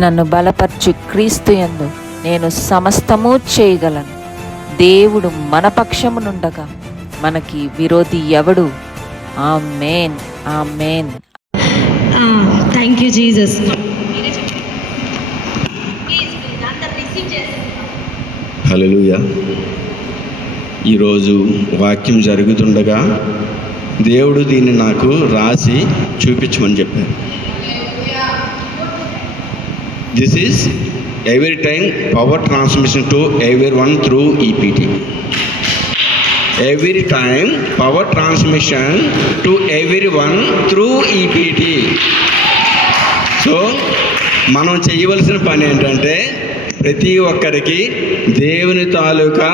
నన్ను బలపరచు క్రీస్తు యందు నేను సమస్తము చేయగలను. దేవుడు మన పక్షమునుండగా మనకి విరోధి ఎవడు? Amen, amen. Thank you Jesus. Hallelujah. ఈరోజు వాక్యం జరుగుతుండగా దేవుడు దీన్ని నాకు రాసి చూపించమని చెప్పారు. This is every time power transmission to everyone through EPT. Every time power transmission to everyone through EPT. So మనం చేయవలసిన పని ఏంటంటే ప్రతి ఒక్కరికి దేవుని తాలూకా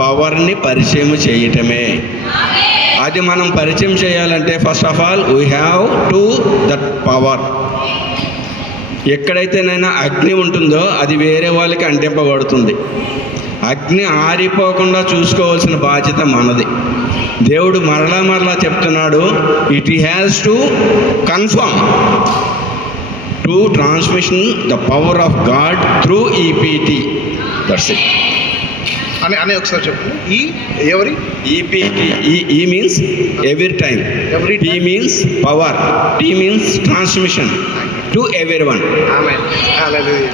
పవర్ని పరిచయం చేయటమే. అది మనం పరిచయం చేయాలంటే first of all we have to that power. ఎక్కడైతేనైనా అగ్ని ఉంటుందో అది వేరే వాళ్ళకి అంటింపబడుతుంది. అగ్ని ఆరిపోకుండా చూసుకోవాల్సిన బాధ్యత మనది. దేవుడు మరలా చెప్తున్నాడు, it has to confirm to transmission the power of God through EPT. That's it అని ఒకసారి చెప్పండి. ఈ ఎవరి ఈపీటీ. ఈ means every time, P means power, tea means transmission to everyone. Amen. Hallelujah.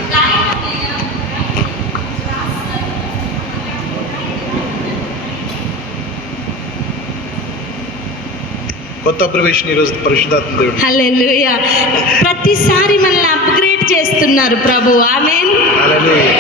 కొత్త అబ్జర్వేషన్ ఈరోజు పరిశుద్ధాత్మ దేవుడు. హల్లెలూయా. ప్రతిసారి మనల్ని అప్గ్రేడ్ చేస్తున్నారు ప్రభు. ఆమేన్. హల్లెలూయా.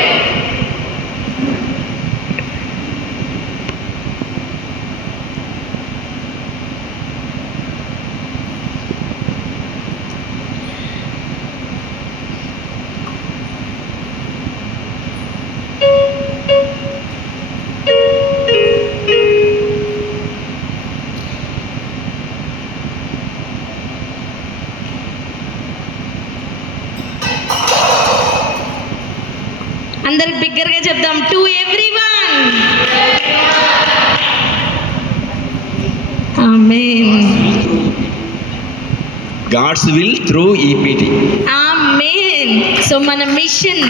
అందరికి బిగ్గరగా చెప్దాం, to everyone. Amen. God's will through EPT. Amen. So మన మిషన్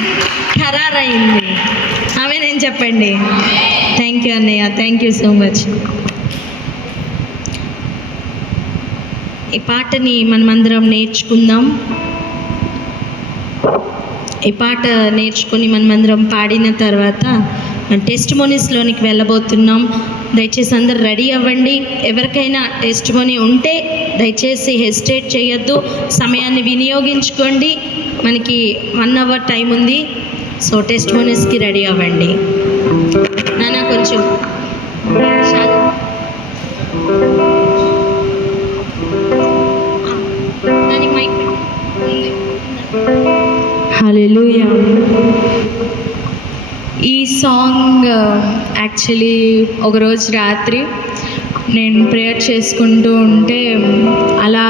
ఖరారైంది. ఆమేన్ అని చెప్పండి. థ్యాంక్ యూ అన్నయ్య, థ్యాంక్ యూ సో మచ్. ఈ పాటని మనమందరం నేర్చుకుందాం. ఈ పాట నేర్చుకొని మనమందరం పాడిన తర్వాత టెస్టిమోనీస్లోనికి వెళ్ళబోతున్నాం. దయచేసి అందరు రెడీ అవ్వండి. ఎవరికైనా టెస్టిమోనీ ఉంటే దయచేసి హెసిటేట్ చేయొద్దు, సమయాన్ని వినియోగించుకోండి. మనకి 1 hour టైం ఉంది. సో టెస్టిమోనీస్కి రెడీ అవ్వండి. నాన్న కొంచెం హల్లెలూయా. ఈ సాంగ్ యాక్చువల్లీ ఒకరోజు రాత్రి నేను ప్రేయర్ చేసుకుంటూ ఉంటే అలా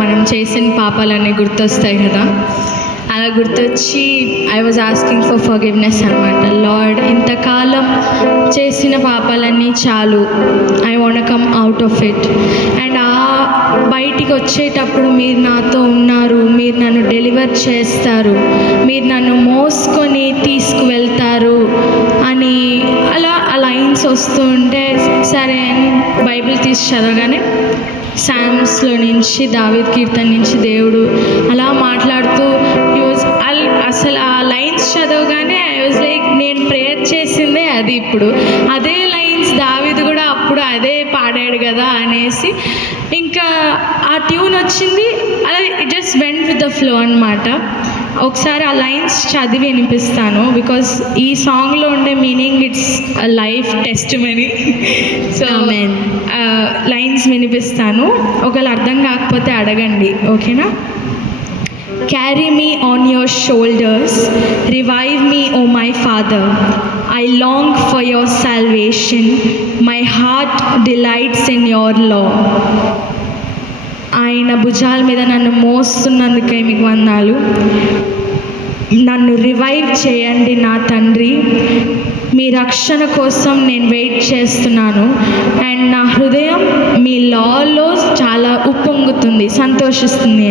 మనం చేసిన పాపాలన్నీ గుర్తొస్తాయి కదా. అలా గుర్తొచ్చి I was asking for forgiveness అనమాట. లార్డ్, ఇంతకాలం చేసిన పాపాలన్నీ చాలు, I want come out of it. And బయటికి వచ్చేటప్పుడు మీరు నాతో ఉన్నారు, మీరు నన్ను డెలివర్ చేస్తారు, మీరు నన్ను మోసుకొని తీసుకువెళ్తారు అని అలా ఆ లైన్స్ వస్తూ ఉంటే సరే అని బైబిల్ తీసి చదవగానే సామ్స్లో నుంచి, దావీద్ కీర్తన నుంచి దేవుడు అలా మాట్లాడుతూ అసలు ఆ లైన్స్ చదవగానే ఐ వాజ్ లైక్, నేను ప్రేయర్ చేసిందే అది. ఇప్పుడు అదే లైన్స్ దావీద్ కూడా అప్పుడు అదే పాడాడు కదా అనేసి ఇంకా ఆ ట్యూన్ వచ్చింది. అలా it just went with the flow అనమాట. ఒకసారి ఆ లైన్స్ చదివి వినిపిస్తాను, బికాస్ ఈ సాంగ్లో ఉండే meaning it's life testimony. So lines వినిపిస్తాను, ఒకవేళ అర్థం కాకపోతే అడగండి, ఓకేనా? Carry me on your shoulders, revive me, O my Father. I long for your salvation, my heart delights in your law. ఆయన భుజాల మీద నన్ను మోస్తున్నందుకే మీకు వందనాలు. నన్ను రివైవ్ చేయండి నా తండ్రి, మీ రక్షణ కోసం నేను వెయిట్ చేస్తున్నాను. అండ్ నా హృదయం మీ లాలో చాలా ఉప్పొంగుతుంది, సంతోషిస్తుంది.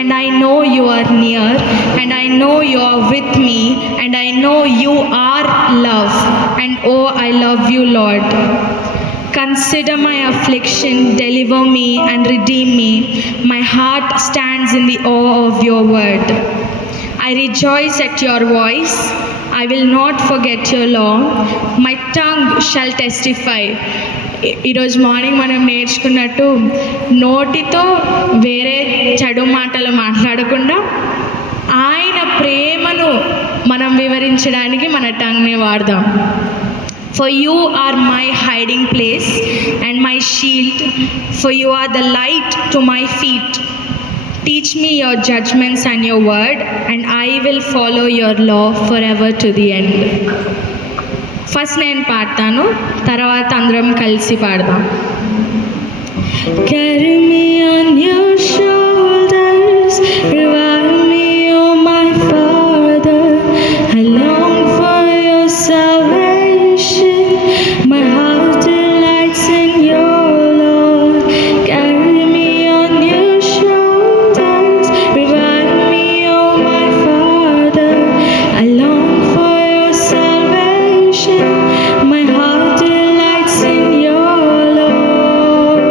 And I know you are near, and I know you are with me, and I know you are love, and oh I love you Lord. Consider my affliction, deliver me and redeem me. My heart stands in the awe of your word. I rejoice at your voice. I will not forget your law. My tongue shall testify. ఈరోజు morning మనం నేర్చుకున్నట్టు నోటితో వేరే చెడు మాటలు మాట్లాడకుండా ఆయన ప్రేమను మనం వివరించడానికి మన టంగ్ని వాడదాం. For you are my hiding place and my shield, for you are the light to my feet. Teach me your judgments and your word, and I will follow your law forever to the end. First నేను పాడతాను, తర్వాత అందరం కలిసి పాడదాం. Carry me on your shoulders, revive me, oh my Father. I long for your salvation. My heart delights in your Lord. Carry me on your shoulders, revive me, oh my Father. I long for your salvation. My heart delights in your Lord.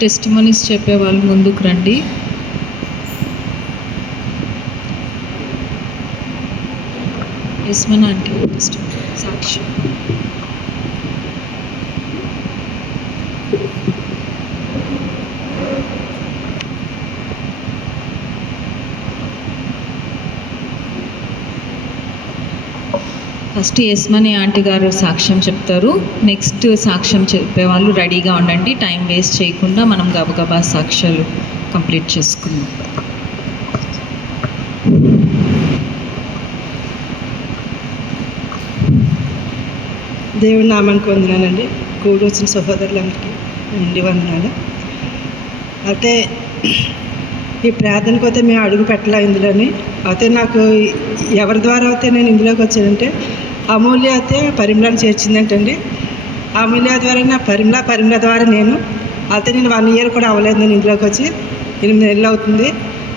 Testimonies చెప్పే వాళ్ళు ముందుకు రండి. యస్మన్ aunty సాక్షి. First యస్మని aunty గారు సాక్ష్యం చెప్తారు. Next సాక్ష్యం చెప్పే వాళ్ళు రెడీగా ఉండండి. టైం వేస్ట్ చేయకుండా మనం గబగబా సాక్ష్యాలు కంప్లీట్ చేసుకుందాం. దేవుడి నామానికి వందనాలండి. కూడి వచ్చిన సహోదరులందరికీ ఉండి వందనాలు. అయితే ఈ ప్రార్థనకు అయితే మేము అడుగు పెట్టలే ఇందులోని. అయితే నాకు ఎవరి ద్వారా అయితే నేను ఇందులోకి వచ్చానంటే అమూల్య అయితే పరిమళని చేర్చిందంటండి. అమూల్య ద్వారా నా పరిమళ ద్వారా నేను అయితే నేను 1 year కూడా అవ్వలేదు. నేను ఇందులోకి వచ్చి 8 నెలలు అవుతుంది.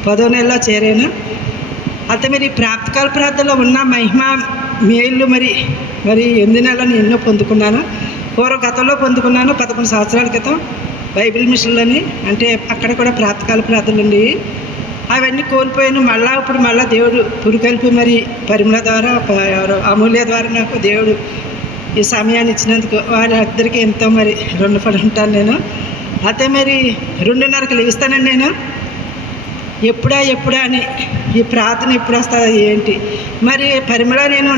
10వ నెలలో చేరాను. అయితే మీరు ఈ ప్రాప్తకాల ప్రార్థనలో ఉన్న మహిమ మేళ్ళు మరి 8 నెలలు నేను ఎన్నో పొందుకున్నాను. గతంలో పొందుకున్నాను 11 సంవత్సరాల క్రితం బైబిల్ మిషన్లని, అంటే అక్కడ కూడా ప్రాప్తకాల ప్రార్థనలు ఉండి అవన్నీ కోల్పోయాను. ఇప్పుడు మళ్ళీ దేవుడు పురుకల్పి మరి పరిమళ ద్వారా అమూల్య ద్వారా నాకు దేవుడు ఈ సమయాన్ని ఇచ్చినందుకు వాళ్ళిద్దరికీ ఎంతో మరి రుణపడి ఉంటాను నేను. అయితే మరి 2:30కి లేస్తానండి నేను. ఎప్పుడా అని ఈ ప్రార్థన ఎప్పుడు వస్తుంది ఏంటి మరి పరిమళ నేను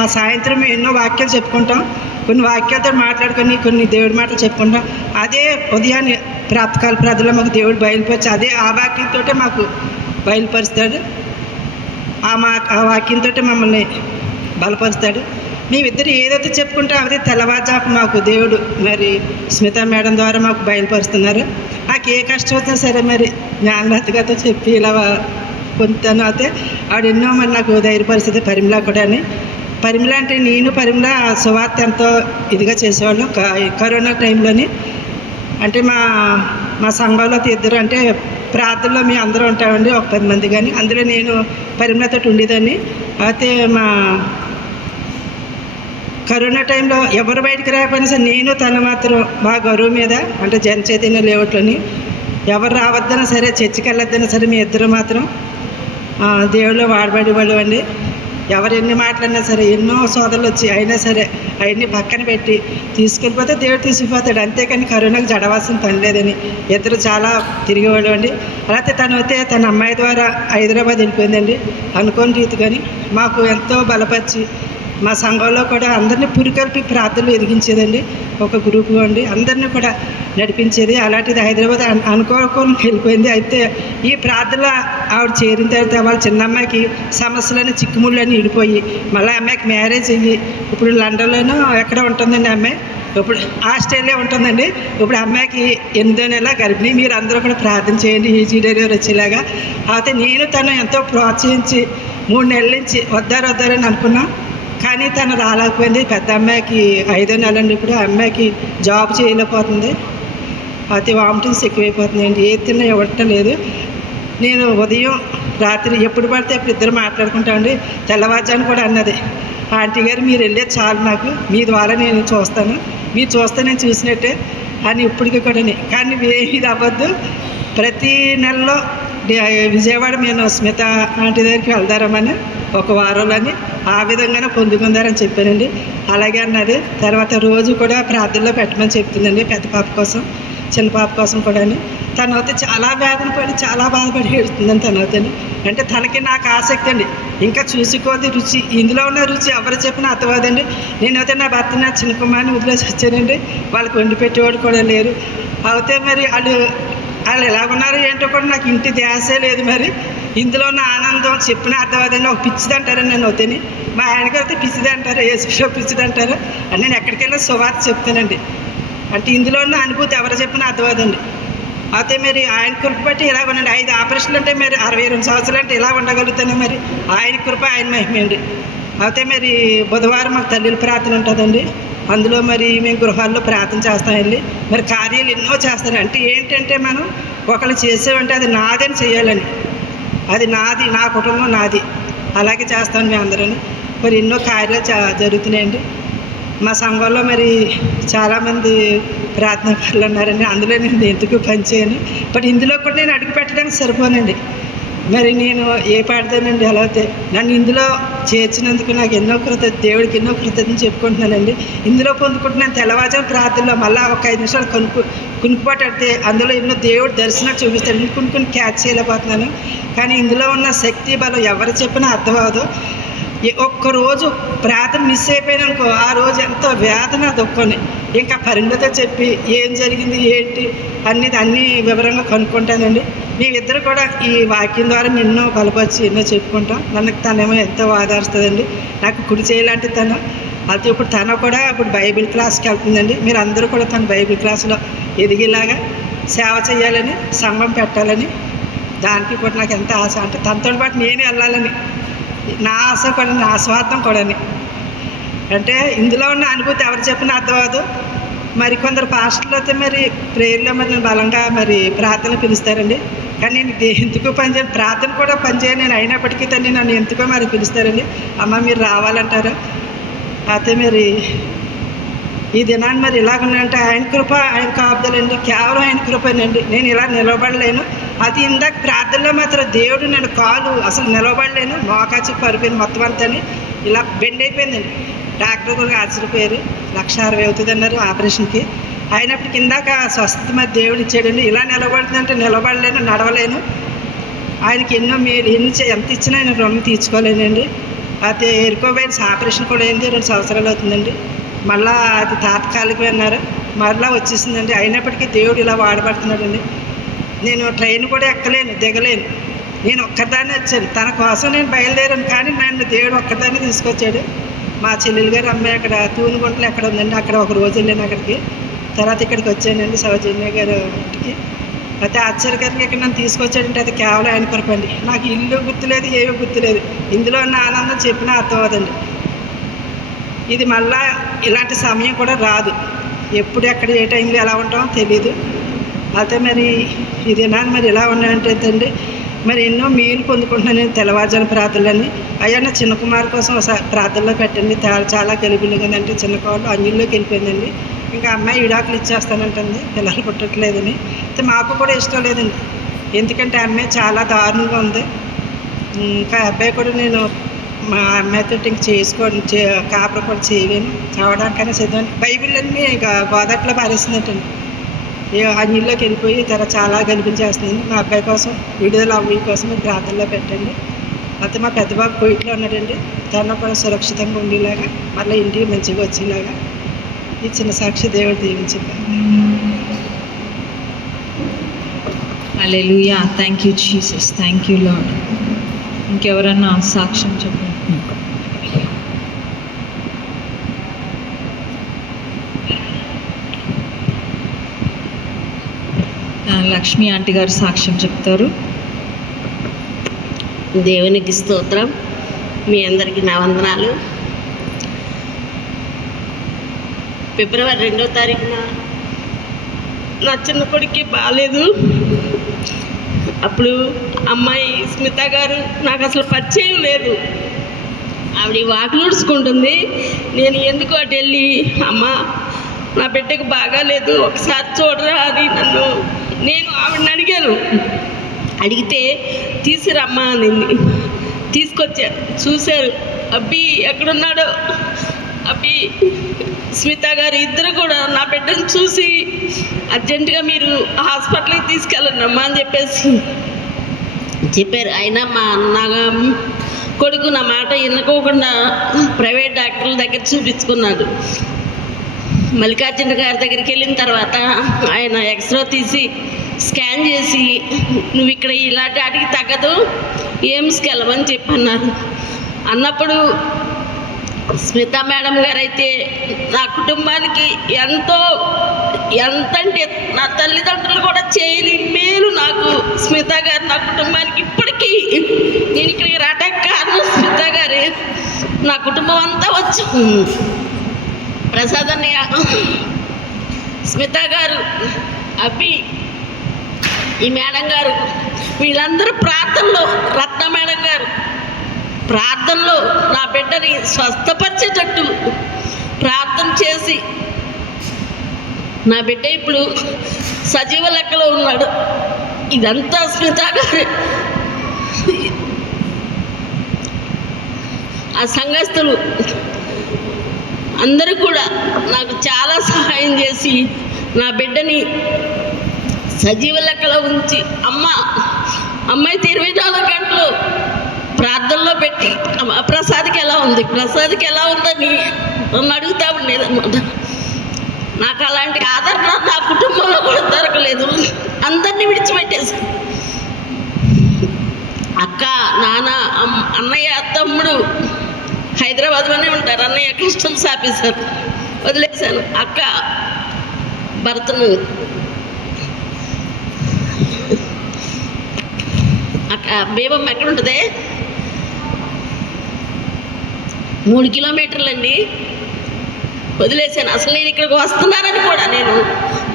ఆ సాయంత్రం ఎన్నో వాక్యాలు చెప్పుకుంటాం. కొన్ని వాక్యాలతో మాట్లాడుకొని కొన్ని దేవుడి మాటలు చెప్పుకుంటాం. అదే ఉదయాన్నే ప్రాప్తకాల ప్రార్థనలో మాకు దేవుడు బయలుపరిచి ఆ వాక్యంతో మాకు బయలుపరుస్తాడు. ఆ వాక్యంతో మమ్మల్ని బలపరుస్తాడు. మేమిద్దరు ఏదైతే చెప్పుకుంటే అదే తెల్లవారుజాము మాకు దేవుడు మరి స్మిత మేడం ద్వారా మాకు బయలుపరుస్తున్నారు. నాకు ఏ కష్టం వచ్చినా సరే మరి జ్ఞానరథగాతో చెప్పి ఇలా పొందుతాను. అయితే ఆవిడ మరి నాకు ధైర్యపరిస్థితి పరిమళ కూడా అని. పరిమళ అంటే పరిమళ సువార్త ఎంతో ఇదిగా చేసేవాళ్ళం కరోనా టైంలోని. అంటే మా సంఘంలో ఇద్దరు అంటే ప్రార్థనలో మేము అందరూ ఉంటామండి, ఒక 10 మంది. కానీ అందులో నేను పరిమళతో ఉండేదాన్ని. అయితే మా కరోనా టైంలో ఎవరు బయటికి రాకపోయినా సరే నేను తను మాత్రం మా గరువు మీద అంటే జనచైతన్య లేఅవుట్లోని ఎవరు రావద్దన్నా సరే చర్చికి వెళ్ళొద్దన్నా సరే మీ ఇద్దరు మాత్రం దేవుళ్ళు వాడబడేవాళ్ళు అండి. ఎవరు ఎన్ని మాట్లాడినా సరే ఎన్నో సోదరులు వచ్చి అయినా సరే అవన్నీ పక్కన పెట్టి తీసుకెళ్ళిపోతే దేవుడు తీసుకుపోతాడు. అంతేకాని కరోనాకు జడవాల్సిన పని లేదని ఇద్దరు చాలా తిరిగేవాళ్ళు అండి. అలాగే తన అమ్మాయి ద్వారా హైదరాబాద్ వెళ్ళిపోయిందండి అనుకోని రీతి. కానీ మాకు ఎంతో బలపరిచి మా సంఘంలో కూడా అందరినీ పురికల్పి ప్రార్థనలు ఎదిగించేదండి. ఒక గ్రూపు అండి అందరినీ కూడా నడిపించేది. అలాంటిది హైదరాబాద్ అనుకోకుండా వెళ్ళిపోయింది. అయితే ఈ ప్రార్థనలో ఆవిడ చేరిన తర్వాత వాళ్ళ చిన్న అమ్మాయికి సమస్యలని చిక్కుముళ్ళని ఇడిపోయి మళ్ళీ అమ్మాయికి మ్యారేజ్ అయ్యి ఇప్పుడు లండన్లోనూ ఎక్కడ ఉంటుందండి అమ్మాయి. ఇప్పుడు ఆస్ట్రేలియా ఉంటుందండి. ఇప్పుడు అమ్మాయికి 8వ నెల గర్భిణి. మీరు అందరూ కూడా ప్రార్థన చేయండి ఈజీ డెలివరీ వచ్చేలాగా. అయితే నేను తను ఎంతో ప్రోత్సహించి 3 నెలల నుంచి వద్దారని అనుకున్నాం. కానీ తను రాలేకపోయింది. పెద్ద అమ్మాయికి 5వ నెల అండి. ఇప్పుడు అమ్మాయికి జాబ్ చేయలేకపోతుంది. అయితే వామిటింగ్స్ ఎక్కువైపోతున్నాయండి. ఏ తిన్నా ఇవ్వటం లేదు. నేను ఉదయం రాత్రి ఎప్పుడు పడితే అప్పుడు ఇద్దరు మాట్లాడుకుంటామండి. తెల్లవారుజాను కూడా అన్నది, ఆంటీ గారు మీరు వెళ్ళేది చాలు, నాకు మీ ద్వారా నేను చూస్తాను, మీరు చూస్తే నేను చూసినట్టే అని ఇప్పటికీ కూడా. కానీ ఇది అవ్వద్దు. ప్రతి నెలలో విజయవాడ మేము స్మిత ఆంటీ దగ్గరికి వెళ్దారమని ఒక వారంలోని ఆ విధంగానే పొందుకుందారని చెప్పానండి. అలాగే అన్నది. తర్వాత రోజు కూడా ప్రార్థనలో పెట్టమని చెప్తుందండి. పెద్ద పాప కోసం చిన్న పాప కోసం కూడా. తను అయితే చాలా చాలా బాధపడి ఏడుస్తుందని తను అవుతాను. అంటే తనకి నాకు ఆసక్తి అండి. ఇంకా చూసుకోది రుచి, ఇందులో ఉన్న రుచి ఎవరు చెప్పినా అర్థమవుదండి. నేనైతే నా భర్త నా చిన్న కుమార్ని వదిలేసి వచ్చానండి. వాళ్ళకి వండి పెట్టేవాడు కూడా లేరు. అయితే మరి వాళ్ళు ఎలాగున్నారు ఏంటో కూడా నాకు ఇంటి ధ్యాసే లేదు. మరి ఇందులో ఉన్న ఆనందం చెప్పిన అర్థమవుతుంది. ఒక పిచ్చిది అంటారని నేను అవుతాను. మా ఆయనకి అయితే పిచ్చిది అంటారు, యేసులో పిచ్చిది అంటారు. అని నేను ఎక్కడికి వెళ్ళి సువార్త చెప్తానండి. అంటే ఇందులో ఉన్న అనుభూతి ఎవరు చెప్పినా అర్థమవుతుంది. అయితే మరి ఆయన కృప బట్టి ఇలా ఉండండి. 5 ఆపరేషన్లు అంటే మరి 62 సంవత్సరాలు అంటే ఇలా ఉండగలుగుతాను. మరి ఆయన కృప ఆయన మహిమ అండి. అయితే మరి బుధవారం మాకు తల్లిల ప్రార్థన ఉంటుందండి. అందులో మరి మేము గృహాల్లో ప్రార్థన చేస్తామండి. మరి కార్యాలు ఎన్నో చేస్తారు. అంటే ఏంటంటే మనం ఒకళ్ళు చేసేవంటే అది నాదని చేయాలని, అది నాది, నా కుటుంబం నాది, అలాగే చేస్తాను మేము అందరూ. మరి ఎన్నో కార్యాలు జరుగుతున్నాయండి. మా సంఘంలో మరి చాలామంది ప్రార్థనాకారులు ఉన్నారండి. అందులో నేను ఎందుకు పనిచేయను. బట్ ఇందులో కూడా నేను అడుగు పెట్టడానికి సరిపోనండి. మరి నేను ఏ పాడతానండి అలా అయితే నన్ను ఇందులో చేర్చినందుకు నాకు ఎన్నో దేవుడికి ఎన్నో కృతజ్ఞతలు చెప్పుకుంటున్నానండి. ఇందులో పొందుకుంటున్నాను తెల్లవారుజాము ప్రార్థనలో మళ్ళీ ఒక 5 నిమిషాలు కునుకుపాటే అందులో ఎన్నో దేవుడు దర్శనం చూపిస్తాడు. కొన్ని క్యాచ్ చేయలేకపోతున్నాను. కానీ ఇందులో ఉన్న శక్తి బలం ఎవరు చెప్పినా అర్థం అవ్వదు. ఒక్కరోజు ప్రార్థన మిస్ అయిపోయినా అనుకో, ఆ రోజు ఎంతో వేదన దుఃఖాన్ని ఇంకా పరిణతో చెప్పి ఏం జరిగింది ఏంటి అన్నీ వివరంగా కనుక్కుంటానండి. మేమిద్దరు కూడా ఈ వాక్యం ద్వారా ఎన్నో బలపరిచి ఎన్నో చెప్పుకుంటాం. నన్ను తనేమో ఎంతో ఆదరిస్తుందండి. నాకు కుడి చేయలాంటి తను అయితే ఇప్పుడు తను కూడా ఇప్పుడు బైబిల్ క్లాస్కి వెళ్తుందండి. మీరు అందరూ కూడా తను బైబిల్ క్లాసులో ఎదిగేలాగా సేవ చేయాలని, సంఘం పెట్టాలని, దానికి కూడా నాకు ఎంత ఆశ అంటే తనతో పాటు నేను వెళ్ళాలని నా ఆశ కూడా, నా స్వార్థం కూడా. అంటే ఇందులో ఉన్న అనుభూతి ఎవరు చెప్పినా అర్థం అవ్వదు. మరి కొందరు పాస్టర్లు అయితే మరి ప్రేయర్లో మరి నేను బలంగా మరి ప్రార్థనలు పిలుస్తారండి. కానీ నేను ఎందుకు పనిచేయను, ప్రార్థన కూడా పనిచేయను నేను అయినప్పటికీ తను నన్ను ఎందుకో మరి పిలుస్తారండి. అమ్మ మీరు రావాలంటారు. అయితే మరి ఈ దినాన్ని మరి ఇలాగున్నాయంటే ఆయన కృప, ఆయన కాపుదలండి, కేవలం ఆయన కృపనండి. నేను ఇలా నిలబడలేను. అది ఇందాక ప్రార్థనలో మాత్రం దేవుడు నేను కాలు అసలు నిలబడలేను, మోకాచి పడిపోయింది మొత్తం అంతా ఇలా బెండ్ అయిపోయిందండి. డాక్టర్ కూడా ఆశ్చర్యపోయారు. 1,60,000 అవుతుంది అన్నారు ఆపరేషన్కి. అయినప్పటికి ఇందాక స్వస్థత మరి దేవుడు ఇచ్చాడండి. ఇలా నిలబడుతుందంటే నిలబడలేను, నడవలేను. ఆయనకి ఎన్నో మీరు ఎంత ఇచ్చినా ఆయన రుణం తీర్చుకోలేనండి. అయితే ఎరుకోబైన్స్ ఆపరేషన్ కూడా అయింది, 2 సంవత్సరాలు అవుతుందండి. మళ్ళీ అది తాత్కాలికమే అన్నారు, మరలా వచ్చేసిందండి. అయినప్పటికీ దేవుడు ఇలా వాడబడుతున్నాడండి. నేను ట్రైన్ కూడా ఎక్కలేను, దిగలేను. నేను ఒక్కదాన్నే వచ్చాను, తన కోసం నేను బయలుదేరాను. కానీ నన్ను దేవుడు ఒక్కదాన్నే తీసుకొచ్చాడు. మా చెల్లెలు గారు అమ్మాయి అక్కడ తూనుగుంటలు ఎక్కడ ఉందండి, అక్కడ ఒక రోజు వెళ్ళాను అక్కడికి. తర్వాత ఇక్కడికి వచ్చానండి సౌజన్య గారు ఇంటికి. అయితే ఆశ్చర్యకరంగా ఇక్కడ నన్ను తీసుకొచ్చాడంటే అది కేవలం ఆయన కృపండి. నాకు ఇల్లు గుర్తులేదు, ఏమీ గుర్తులేదు. ఇందులో ఉన్న ఆనందం చెప్పినా అర్థం అవ్వదండి. ఇది మళ్ళా ఇలాంటి సమయం కూడా రాదు. ఎప్పుడు ఎక్కడ ఏ టైంలో ఎలా ఉంటామో తెలీదు. అయితే మరి ఈ దినాన్ని మరి ఎలా ఉన్నాయంటే అండి మరి ఎన్నో మేలు పొందుకుంటున్నాను నేను తెల్లవారుజాము ప్రార్థనలని. అయ్యా నా చిన్న కుమారు కోసం ప్రార్థనలో పెట్టండి, చాలా గెలుపులుగా ఉందంటే చిన్న కోళ్ళు అంగిల్లోకి వెళ్ళిపోయిందండి. ఇంకా అమ్మాయి విడాకులు ఇచ్చేస్తానంటుంది, పిల్లలు పుట్టట్లేదని. అయితే మాకు కూడా ఇష్టం లేదండి, ఎందుకంటే అమ్మాయి చాలా దారుణంగా ఉంది. ఇంకా అబ్బాయి కూడా నేను మా అమ్మాయితో ఇంక కాపురం కూడా చేయలేను, చావడానికైనా చదివాను. బైబిల్ అన్నీ ఇక గోదాట్లో పారేసిందంటండి. అంగిల్లోకి వెళ్ళిపోయి చాలా గెలిపించేస్తుంది. మా అబ్బాయి కోసం విడుదల అవ్వి కోసం మీరు ప్రార్థనలో పెట్టండి. అయితే మా పెద్ద బాబు కోయిట్లో ఉన్నాడండి, తను కూడా సురక్షితంగా ఉండేలాగా మళ్ళీ ఇంటికి మంచిగా వచ్చేలాగా ఈ చిన్న సాక్షి దేవుడు దీవించింది. Hallelujah. Thank you Jesus, thank you Lord. ఇంకెవరన్నా సాక్ష్యం చెప్పండి. లక్ష్మి ఆంటీ గారు సాక్ష్యం చెప్తారు. దేవునికి స్తోత్రం. మీ అందరికీ నా వందనాలు. ఫిబ్రవరి 2వ తారీఖున నా చిన్న కొడుక్కి బాగాలేదు. అప్పుడు అమ్మాయి స్మిత గారు నాకు అసలు పరిచయం లేదు. ఆవిడ వాకిలు ఊడ్చుకుంటుంది. నేను ఎందుకు అటు వెళ్ళి అమ్మ నా బిడ్డకు బాగాలేదు ఒకసారి చూడరా అని నేను ఆవిడని అడిగాను. అడిగితే తీసుకురమ్మా అనింది. తీసుకొచ్చారు, చూశారు. అబ్బి ఎక్కడున్నాడో అబ్బి స్మిత గారు ఇద్దరు కూడా నా బిడ్డను చూసి అర్జెంటుగా మీరు హాస్పిటల్కి తీసుకెళ్ళండి అమ్మా అని చెప్పారు. అయినా నా కొడుకు నా మాట వినుకోకుండా ప్రైవేట్ డాక్టర్ల దగ్గర చూపించుకున్నాడు. మల్లికార్జున గారి దగ్గరికి వెళ్ళిన తర్వాత ఆయన ఎక్స్రే తీసి స్కాన్ చేసి నువ్వు ఇక్కడ ఇలాంటి వాటికి తగ్గదు, ఎయిమ్స్కి వెళ్ళమని చెప్పన్నారు. అన్నప్పుడు స్మిత మేడం గారు అయితే నా కుటుంబానికి ఎంతంటే నా తల్లిదండ్రులు కూడా చేయని మేలు నాకు స్మిత గారు నా కుటుంబానికి ఇప్పటికీ. నేను ఇక్కడికి రావడానికి కారణం స్మిత గారే. నా కుటుంబం అంతా వచ్చు. ప్రసాద్ అన్నయ్య, స్మిత గారు, అబ్బి, ఈ మేడం గారు, వీళ్ళందరూ ప్రార్థనలో, రత్న మేడం గారు ప్రార్థనలో నా బిడ్డని స్వస్థపరిచేటట్టు ప్రార్థన చేసి నా బిడ్డ ఇప్పుడు సజీవ లెక్కలో ఉన్నాడు. ఇదంతా స్మిత గారి, ఆ సంఘస్థులు అందరూ కూడా నాకు చాలా సహాయం చేసి నా బిడ్డని సజీవ లెక్కలో ఉంచి అమ్మాయి 24 గంటలు ప్రార్థనలో పెట్టి ప్రసాద్కి ఎలా ఉందని నన్ను అడుగుతా ఉండేది అనమాట. నాకు అలాంటి ఆదరణ నా కుటుంబంలో కూడా దొరకలేదు. అందరినీ విడిచిపెట్టేశాను. అక్క, నాన్న, అన్నయ్య, తమ్ముడు హైదరాబాద్లోనే ఉంటారు. అన్నయ్య కస్టమ్స్ ఆఫీసర్, వదిలేశాను. అక్క భర్తను, అక్క బేబమ్మ ఎక్కడ ఉంటుంది? 3 కిలోమీటర్లండి. వదిలేశాను. అసలు నేను ఇక్కడికి వస్తున్నానని కూడా నేను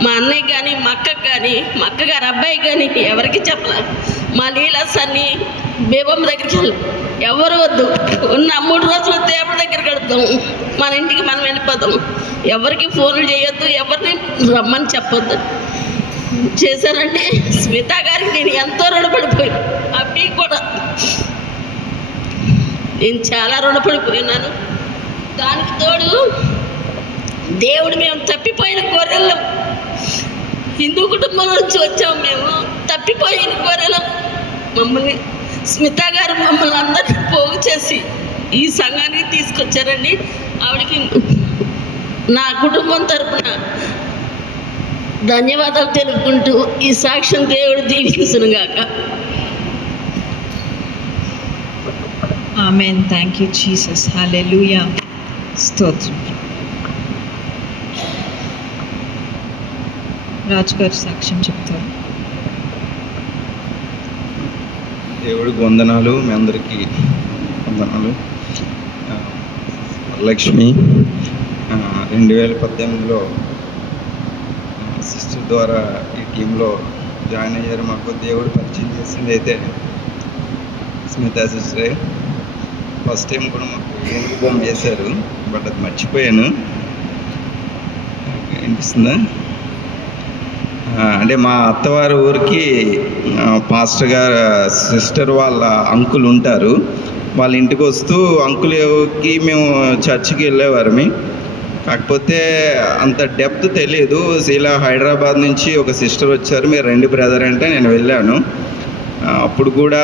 మా అన్నయ్యకి కానీ, మా అక్కకి కానీ, మా అక్కగారు అబ్బాయికి కానీ ఎవరికి చెప్పలే. మా లీలాసాన్ని బేబమ్మ దగ్గరికి వెళ్ళి ఎవరు వద్దు, ఉన్న 3 రోజులు దేవుడి దగ్గర గడుపుతాం, మన ఇంటికి మనం వెళ్ళిపోతాం, ఎవరికి ఫోన్లు చేయొద్దు, ఎవరిని రమ్మని చెప్పొద్దు. చేశానంటే స్మిత గారికి నేను ఎంతో రుణపడిపోయాను. అవి కూడా నేను చాలా రుణపడిపోయినాను. దానికి తోడు దేవుడు, మేము తప్పిపోయిన గొర్రెలం, హిందూ కుటుంబం నుంచి వచ్చాము, మేము తప్పిపోయిన గొర్రెలం. మమ్మల్ని స్మిత గారు మమ్మల్ని అందరినీ పోగు చేసి ఈ సంఘానికి తీసుకొచ్చారండి. ఆవిడకి నా కుటుంబం తరపున ధన్యవాదాలు తెలుపుకుంటూ ఈ సాక్ష్యం దేవుడు దీవించునుగాక. Amen. Thank you Jesus. Hallelujah. స్తోత్రం. రాజు గారు సాక్ష్యం చెప్తారు. దేవుడికి వందనాలు. మీ అందరికీ వందనాలు. లక్ష్మి 2018లో సిస్టర్ ద్వారా ఈ టీంలో జాయిన్ అయ్యారు. మాకు దేవుడు పరిచయం చేసింది అయితే స్మిత సిస్టరే. ఫస్ట్ టైం కూడా మాకు ఏనుగు బొమ్మ చేశారు, బట్ అది మర్చిపోయాను. వినిపిస్తుందా? అంటే మా అత్తవారి ఊరికి పాస్టర్ గారు సిస్టర్ వాళ్ళ అంకుల్ ఉంటారు. వాళ్ళ ఇంటికి వస్తూ అంకుల్కి మేము చర్చికి వెళ్ళేవారమి. కాకపోతే అంత డెప్త్ తెలియదు. ఇలా హైదరాబాద్ నుంచి ఒక సిస్టర్ వచ్చారు, మీరు రండి బ్రదర్ అంటే నేను వెళ్ళాను. అప్పుడు కూడా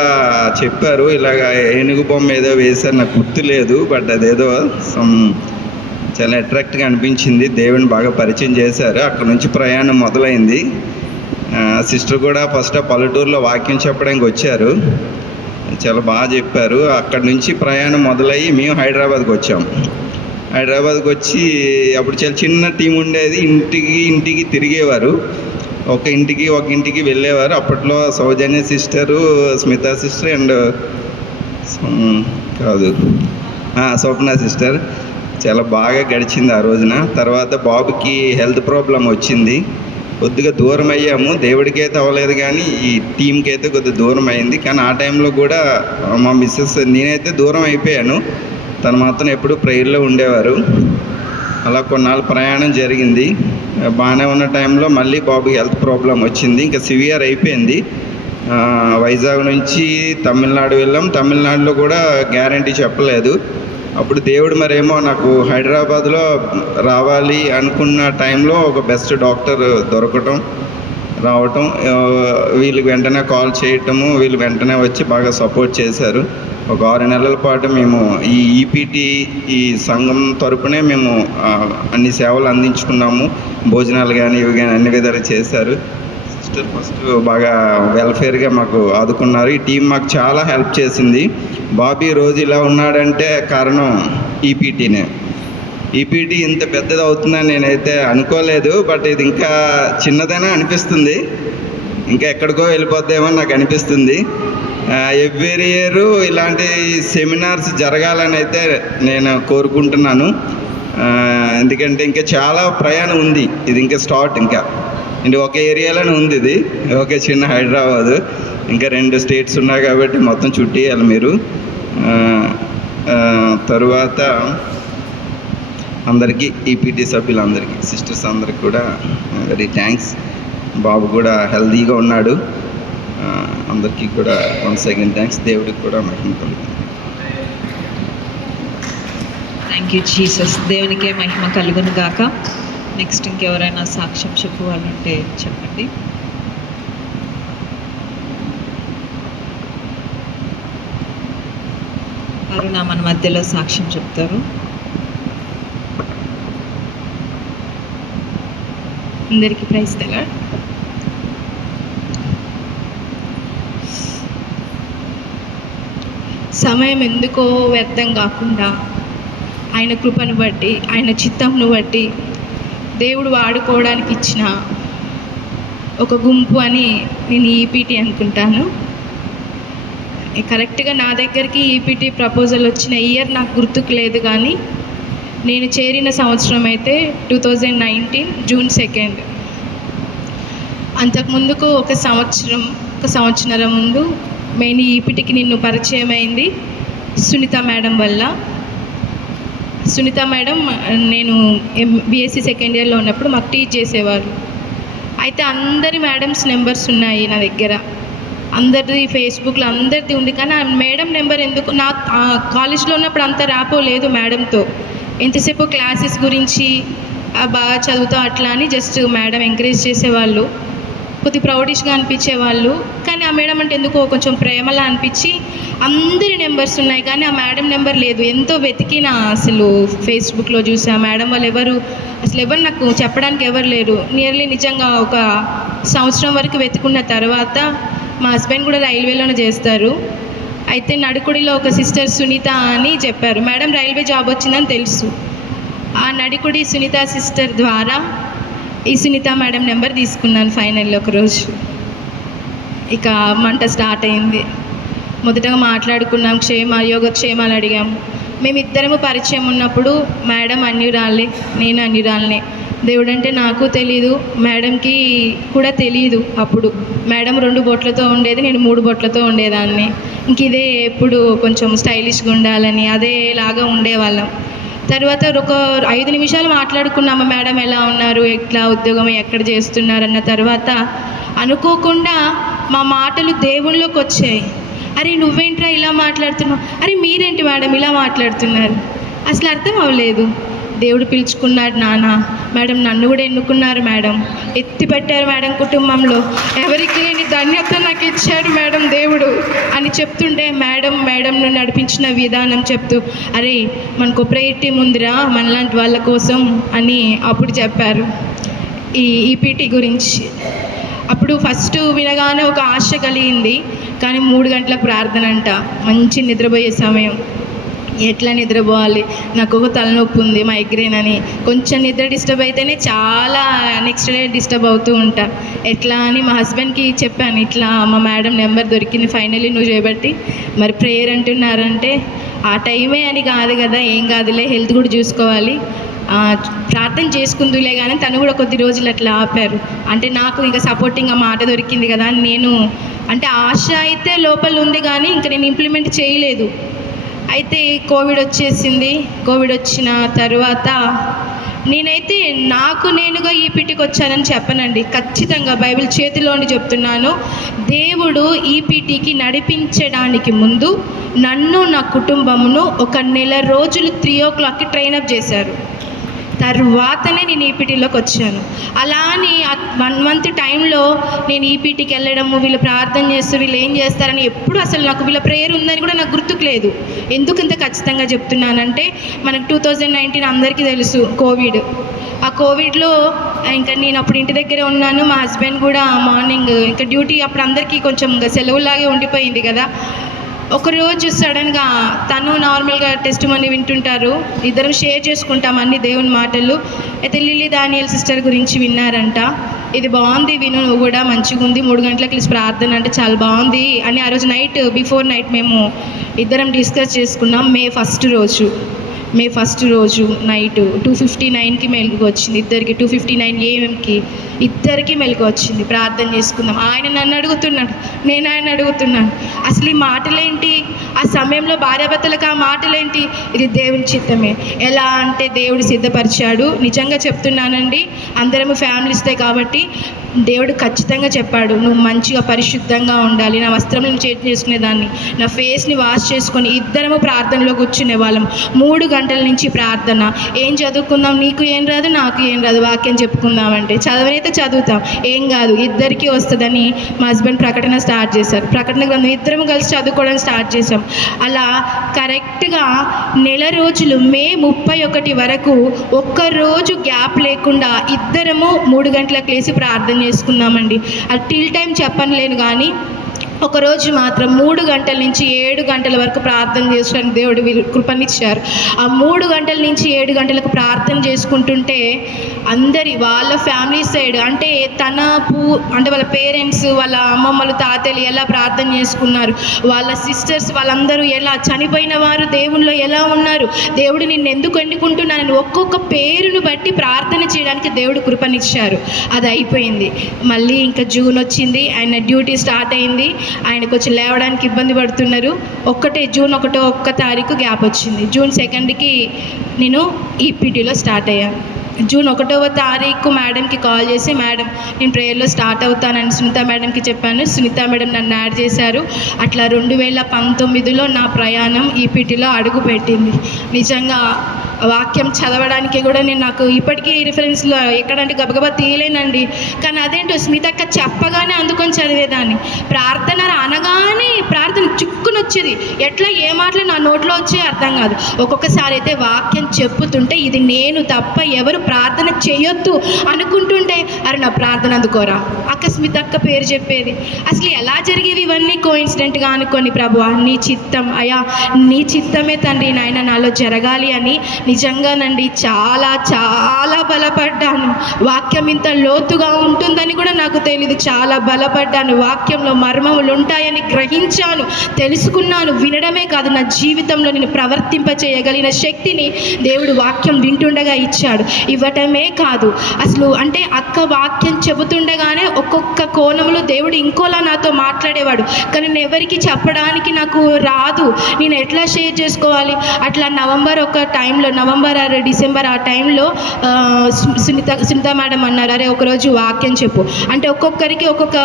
చెప్పారు ఇలాగ ఏనుగు బొమ్మ ఏదో వేశారు, నాకు గుర్తులేదు, బట్ అదేదో చాలా అట్రాక్ట్గా అనిపించింది. దేవుని బాగా పరిచయం చేశారు. అక్కడ నుంచి ప్రయాణం మొదలైంది. సిస్టర్ కూడా ఫస్ట్ పల్లెటూరులో వాక్యం చెప్పడానికి వచ్చారు, చాలా బాగా చెప్పారు. అక్కడి నుంచి ప్రయాణం మొదలయ్యి మేము హైదరాబాద్కి వచ్చాము. హైదరాబాద్కి వచ్చి అప్పుడు చాలా చిన్న టీం ఉండేది. ఇంటికి తిరిగేవారు, ఒక ఇంటికి వెళ్ళేవారు. అప్పట్లో Soujanya sister, Smitha sister and Swapna sister. చాలా బాగా గడిచింది ఆ రోజున. తర్వాత బాబుకి హెల్త్ ప్రాబ్లం వచ్చింది, కొద్దిగా దూరం అయ్యాము. దేవుడికి అయితే అవ్వలేదు కానీ ఈ టీంకి అయితే కొద్దిగా దూరం అయింది. కానీ ఆ టైంలో కూడా మా మిస్సెస్, నేనైతే దూరం అయిపోయాను, తను మాత్రం ఎప్పుడు ప్రేయర్లో ఉండేవారు. అలా కొన్నాళ్ళు ప్రయాణం జరిగింది. బాగానే ఉన్న టైంలో మళ్ళీ బాబుకి హెల్త్ ప్రాబ్లం వచ్చింది, ఇంకా సివియర్ అయిపోయింది. వైజాగ్ నుంచి తమిళనాడు వెళ్ళాం. తమిళనాడులో కూడా గ్యారంటీ చెప్పలేదు. అప్పుడు దేవుడు మరేమో నాకు హైదరాబాద్లో రావాలి అనుకున్న టైంలో ఒక బెస్ట్ డాక్టర్ రావటం, వీళ్ళకి వెంటనే కాల్ చేయటము, వీళ్ళు వెంటనే వచ్చి బాగా సపోర్ట్ చేశారు. ఒక 6 నెలల పాటు మేము ఈ ఈపీటీ ఈ సంఘం తరపునే మేము అన్ని సేవలు అందించుకున్నాము. భోజనాలు కానీ ఇవి కానీ అన్ని విధాలు చేశారు. సిస్టర్ ఫస్ట్ బాగా వెల్ఫేర్గా మాకు ఆదుకున్నారు. ఈ టీం మాకు చాలా హెల్ప్ చేసింది. బాబీ రోజు ఇలా ఉన్నాడంటే కారణం ఈపీటీనే. ఈపీటీ ఇంత పెద్దది అవుతుందని నేనైతే అనుకోలేదు, బట్ ఇది ఇంకా చిన్నదైనా అనిపిస్తుంది, ఇంకా ఎక్కడికో వెళ్ళిపోద్దేమో నాకు అనిపిస్తుంది. ఎవ్రీ ఇయర్ ఇలాంటి సెమినార్స్ జరగాలని అయితే నేను కోరుకుంటున్నాను. ఎందుకంటే ఇంకా చాలా ప్రయాణం ఉంది, ఇది ఇంకా స్టార్ట్. ఇంకా ఒక ఏరియాలోనే ఉంది, ఇది ఒక చిన్న హైదరాబాదు, ఇంకా 2 స్టేట్స్ ఉన్నాయి కాబట్టి మొత్తం చుట్టేయాలి మీరు. తరువాత అందరికీ ఈపీటీ సభ్యులందరికీ, సిస్టర్స్ అందరికి కూడా వెరీ థ్యాంక్స్. బాబు కూడా హెల్తీగా ఉన్నాడు. అందరికీ కూడా వన్స్ అగైన్ థ్యాంక్స్. దేవుడికి కూడా మహిమ కలుగుతుంది. Thank you Jesus. దేవునికే మహిమ కలుగును గాక. నెక్స్ట్ ఇంకెవరైనా సాక్ష్యం చెప్పుకోవాలంటే చెప్పండి. అరుణ మన మధ్యలో సాక్ష్యం చెప్తారు. అందరికీ ప్రైజ్ ది లార్డ్. సమయం ఎందుకో వ్యర్థం కాకుండా ఆయన కృపను బట్టి, ఆయన చిత్తంను బట్టి దేవుడు వాడుకోవడానికి ఇచ్చిన ఒక గుంపు అని నేను ఈపీటీ అనుకుంటాను. కరెక్ట్గా నా దగ్గరికి ఈపీటీ ప్రపోజల్ వచ్చిన ఇయర్ నాకు గుర్తుకు లేదు, కానీ నేను చేరిన సంవత్సరం అయితే 2019 జూన్ 2. అంతకుముందుకు ఒక సంవత్సరం ముందు మెయిన్ ఈపీటీకి నిన్ను పరిచయం అయింది సునీత మేడం వల్ల. సునీత మేడం నేను బీఎస్సీ సెకండ్ ఇయర్లో ఉన్నప్పుడు మాకు టీచ్ చేసేవారు. అయితే అందరి మేడమ్స్ నెంబర్స్ ఉన్నాయి నా దగ్గర, అందరిది ఫేస్బుక్లో అందరిది ఉంది, కానీ ఆ మేడం నెంబర్ ఎందుకు నా కాలేజ్లో ఉన్నప్పుడు అంత ర్యాపో లేదు మేడంతో. ఎంతసేపు క్లాసెస్ గురించి బాగా చదువుతా అట్లా అని జస్ట్ మేడం ఎంకరేజ్ చేసేవాళ్ళు, కొద్ది ప్రౌడిష్గా అనిపించేవాళ్ళు. కానీ ఆ మేడం అంటే ఎందుకో కొంచెం ప్రేమలా అనిపించి అందరి నెంబర్స్ ఉన్నాయి, కానీ ఆ మేడం నెంబర్ లేదు. ఎంతో వెతికిన అసలు ఫేస్బుక్లో చూసి ఆ మేడం వాళ్ళు ఎవరు నాకు చెప్పడానికి ఎవరు లేరు. నియర్లీ నిజంగా ఒక సంవత్సరం వరకు వెతుకున్న తర్వాత మా హస్బెండ్ కూడా రైల్వేలోనే చేస్తారు. అయితే నడుకుడిలో ఒక సిస్టర్ సునీత అని చెప్పారు. మేడం రైల్వే జాబ్ వచ్చిందని తెలుసు. ఆ నడుకుడి సునీత సిస్టర్ ద్వారా ఈ సునీత మేడం నెంబర్ తీసుకున్నాను ఫైనల్లో ఒకరోజు. ఇక మంట స్టార్ట్ అయింది. మొదటగా మాట్లాడుకున్నాం, యోగక్షేమాలు అడిగాము. మేమిద్దరము పరిచయం ఉన్నప్పుడు మేడం అన్యురాలే, నేను అన్యురాలనే. దేవుడు అంటే నాకు తెలీదు, మేడంకి కూడా తెలియదు. అప్పుడు మేడం 2 బొట్లతో ఉండేది, నేను 3 బొట్లతో ఉండేదాన్ని. ఇంక ఇదే ఎప్పుడు కొంచెం స్టైలిష్గా ఉండాలని అదేలాగా ఉండేవాళ్ళం. తర్వాత ఒక 5 నిమిషాలు మాట్లాడుకున్నాము, మేడం ఎలా ఉన్నారు, ఎట్లా ఉద్యోగం ఎక్కడ చేస్తున్నారు అన్న తర్వాత అనుకోకుండా మా మాటలు దేవుళ్ళలోకి వచ్చాయి. అరే నువ్వేంట్రా ఇలా మాట్లాడుతున్నావు, అరే మీరేంటి మేడం ఇలా మాట్లాడుతున్నారు, అసలు అర్థం అవ్వలేదు. దేవుడు పిలుచుకున్నాడు నాన్న, మేడం నన్ను కూడా ఎన్నుకున్నారు, మేడం ఎత్తి పెట్టారు, మేడం కుటుంబంలో ఎవరికి లేని ధన్యత నాకు ఇచ్చాడు మేడం దేవుడు అని చెప్తుంటే మేడంను నడిపించిన విధానం చెప్తూ అరే మనకు ప్రేయర్ టీం ఉందిరా మనలాంటి వాళ్ళ కోసం అని అప్పుడు చెప్పారు ఈ ఈపీటీ గురించి. అప్పుడు ఫస్ట్ వినగానే ఒక ఆశ కలిగింది, కానీ 3 గంటలకు ప్రార్థన అంట, మంచి నిద్రపోయే సమయం. ఎట్లా నిద్రపోవాలి, నాకు ఒక తలనొప్పి ఉంది మైగ్రేన్ అని, కొంచెం నిద్ర డిస్టర్బ్ అయితేనే చాలా నెక్స్ట్ డే డిస్టర్బ్ అవుతూ ఉంటా. ఎట్లా అని మా హస్బెండ్కి చెప్పాను, ఇట్లా మా మేడం నెంబర్ దొరికింది ఫైనల్లీ నువ్వు చేయబట్టి, మరి ప్రేయర్ అంటున్నారంటే ఆ టైమే అని కాదు కదా, ఏం కాదులే హెల్త్ కూడా చూసుకోవాలి, ప్రార్థన చేసుకుందులే. కానీ తను కూడా కొద్ది రోజులు అట్లా ఆపారు. అంటే నాకు ఇంకా సపోర్టింగ్గా మాట దొరికింది కదా అని నేను, అంటే ఆశ అయితే లోపల ఉంది కానీ ఇంకా నేను ఇంప్లిమెంట్ చేయలేదు. అయితే కోవిడ్ వచ్చేసింది. కోవిడ్ వచ్చిన తర్వాత నేనైతే నాకు నేనుగా ఈపీటీకి వచ్చానని చెప్పనండి, ఖచ్చితంగా బైబిల్ చేతిలోని చెప్తున్నాను. దేవుడు ఈపీటీకి నడిపించడానికి ముందు నన్ను నా కుటుంబమును ఒక 1 నెల రోజులు 3 o'clockకి ట్రైనప్ చేశారు. తర్వాతనే నేను ఈపీటీలోకి వచ్చాను. అలా అని 1 month టైంలో నేను ఈపీటీకి వెళ్ళడము, వీళ్ళు ప్రార్థన చేస్తూ వీళ్ళు ఏం చేస్తారని ఎప్పుడు అసలు నాకు వీళ్ళ ప్రేయర్ ఉందని కూడా నాకు గుర్తుకు లేదు. ఎందుకంత ఖచ్చితంగా చెప్తున్నానంటే మనకు 2019 అందరికీ తెలుసు కోవిడ్. ఆ కోవిడ్లో ఇంకా నేను అప్పుడు ఇంటి దగ్గరే ఉన్నాను, మా హస్బెండ్ కూడా మార్నింగ్ ఇంకా డ్యూటీ అప్పుడు అందరికీ కొంచెం సెలవులాగే ఉండిపోయింది కదా. ఒకరోజు సడన్గా తను నార్మల్గా టెస్ట్ మనీ వింటుంటారు, ఇద్దరం షేర్ చేసుకుంటాం అన్ని దేవుని మాటలు. అయితే లిల్లీ దానియల్ సిస్టర్ గురించి విన్నారంట, ఇది బాగుంది విను నువ్వు కూడా మంచిగా ఉంది, 3 గంటలకు లేచి ప్రార్థన అంటే చాలా బాగుంది అని ఆ రోజు బిఫోర్ నైట్ మేము ఇద్దరం డిస్కస్ చేసుకున్నాం. మే 1 రోజు మే 1 రోజు నైట్ 2:59కి మెలకు వచ్చింది. ఇద్దరికి 2:59 AM ఇద్దరికి మెలకు వచ్చింది. ప్రార్థన చేసుకుందాం. ఆయన నన్ను అడుగుతున్నాడు, నేను ఆయన అడుగుతున్నాను. అసలు ఈ మాటలేంటి? ఆ సమయంలో భార్యాభర్తలకు ఆ మాటలేంటి? ఇది దేవుని చిత్తమే. ఎలా అంటే దేవుడు సిద్ధపరిచాడు. నిజంగా చెప్తున్నానండి, అందరము ఫ్యామిలీస్తే కాబట్టి దేవుడు ఖచ్చితంగా చెప్పాడు, నువ్వు మంచిగా పరిశుద్ధంగా ఉండాలి. నా వస్త్రం చేతి చేసుకునేదాన్ని, నా ఫేస్ని వాష్ చేసుకొని ఇద్దరము ప్రార్థనలో కూర్చునే వాళ్ళం. 3 గంటల నుంచి ప్రార్థన. ఏం చదువుకుందాం? నీకు ఏం రాదు, నాకు ఏం రాదు, వాక్యం చెప్పుకుందామంటే చదవనైతే చదువుతాం, ఏం కాదు, ఇద్దరికీ వస్తుందని మా హస్బెండ్ ప్రకటన స్టార్ట్ చేశారు. ప్రకటన గ్రంథం ఇద్దరము కలిసి చదువుకోవడం స్టార్ట్ చేశాం. అలా కరెక్ట్గా నెల రోజులు మే 31 వరకు ఒక్కరోజు గ్యాప్ లేకుండా ఇద్దరము 3 గంటలకు లేచి ప్రార్థన చేసుకున్నామండి. అది టిల్ టైం చెప్పలేను కానీ ఒకరోజు మాత్రం 3 గంటల నుంచి 7 గంటల వరకు ప్రార్థన చేసుకోవడానికి దేవుడు కృపనిచ్చారు. ఆ 3 గంటల నుంచి 7 గంటలకు ప్రార్థన చేసుకుంటుంటే అందరి వాళ్ళ ఫ్యామిలీ సైడ్ అంటే అంటే వాళ్ళ పేరెంట్స్, వాళ్ళ అమ్మమ్మలు, తాతయ్యలు ఎలా ప్రార్థన చేసుకున్నారు, వాళ్ళ సిస్టర్స్ వాళ్ళందరూ ఎలా చనిపోయిన వారు దేవునిలో ఎలా ఉన్నారు, దేవుడు నిన్ను ఎందుకు ఎన్నుకుంటున్నానని ఒక్కొక్క పేరును బట్టి ప్రార్థన చేయడానికి దేవుడు కృపనిచ్చారు. అది అయిపోయింది. మళ్ళీ ఇంకా జూన్ వచ్చింది, ఆయన డ్యూటీ స్టార్ట్ అయింది. ఆయనకు వచ్చి లేవడానికి ఇబ్బంది పడుతున్నారు. జూన్ 1 తారీఖు గ్యాప్ వచ్చింది. జూన్ 2కి నేను ఈపీటీలో స్టార్ట్ అయ్యాను. జూన్ 1వ తారీఖు మేడంకి కాల్ చేసి, మేడం నేను ప్రేయర్లో స్టార్ట్ అవుతానని సునీత మేడంకి చెప్పాను. సునీత మేడం నన్ను యాడ్ చేశారు. అట్లా 2019లో నా ప్రయాణం ఈపీటీలో అడుగు పెట్టింది. నిజంగా వాక్యం చదవడానికి కూడా నాకు ఇప్పటికీ రిఫరెన్స్లో ఎక్కడంటే గబగబా తీయలేనండి. కానీ అదేంటో స్మితక్క చెప్పగానే అందుకొని చదివేదాన్ని. ప్రార్థన అనగానే ప్రార్థన చుక్కుని వచ్చేది. ఎట్లా ఏ మాటలు నా నోట్లో వచ్చే అర్థం కాదు. ఒక్కొక్కసారి అయితే వాక్యం చెప్పుతుంటే ఇది నేను తప్ప ఎవరు ప్రార్థన చేయొద్దు అనుకుంటుంటే, అరే నా ప్రార్థన అందుకోరా అక్క స్మితక్క పేరు చెప్పేది. అసలు ఎలా జరిగేవి ఇవన్నీ కోఇన్సిడెంట్గా అనుకోని, ప్రభువా నీ చిత్తం అయ్యా, నీ చిత్తమే తండ్రి నాయన నాలో జరగాలి అని నిజంగానండి చాలా చాలా బలపడ్డాను. వాక్యం ఇంత లోతుగా ఉంటుందని కూడా నాకు తెలియదు. చాలా బలపడ్డాను. వాక్యంలో మర్మములు ఉంటాయని గ్రహించాను, తెలుసుకున్నాను. వినడమే కాదు, నా జీవితంలో నేను ప్రవర్తింప చేయగలిగిన శక్తిని దేవుడు వాక్యం వింటుండగా ఇచ్చాడు. ఇవ్వటమే కాదు, అసలు అంటే అక్క వాక్యం చెబుతుండగానే ఒక్కొక్క కోణంలో దేవుడు ఇంకోలా నాతో మాట్లాడేవాడు. కానీ నేను ఎవరికి చెప్పడానికి నాకు రాదు. నేను ఎట్లా షేర్ చేసుకోవాలి? అట్లా నవంబర్ ఆర్ డిసెంబర్ ఆ టైంలో సునీత మేడం అన్నారు, అరే ఒకరోజు వాక్యం చెప్పు అంటే ఒక్కొక్కరికి ఒక్కొక్క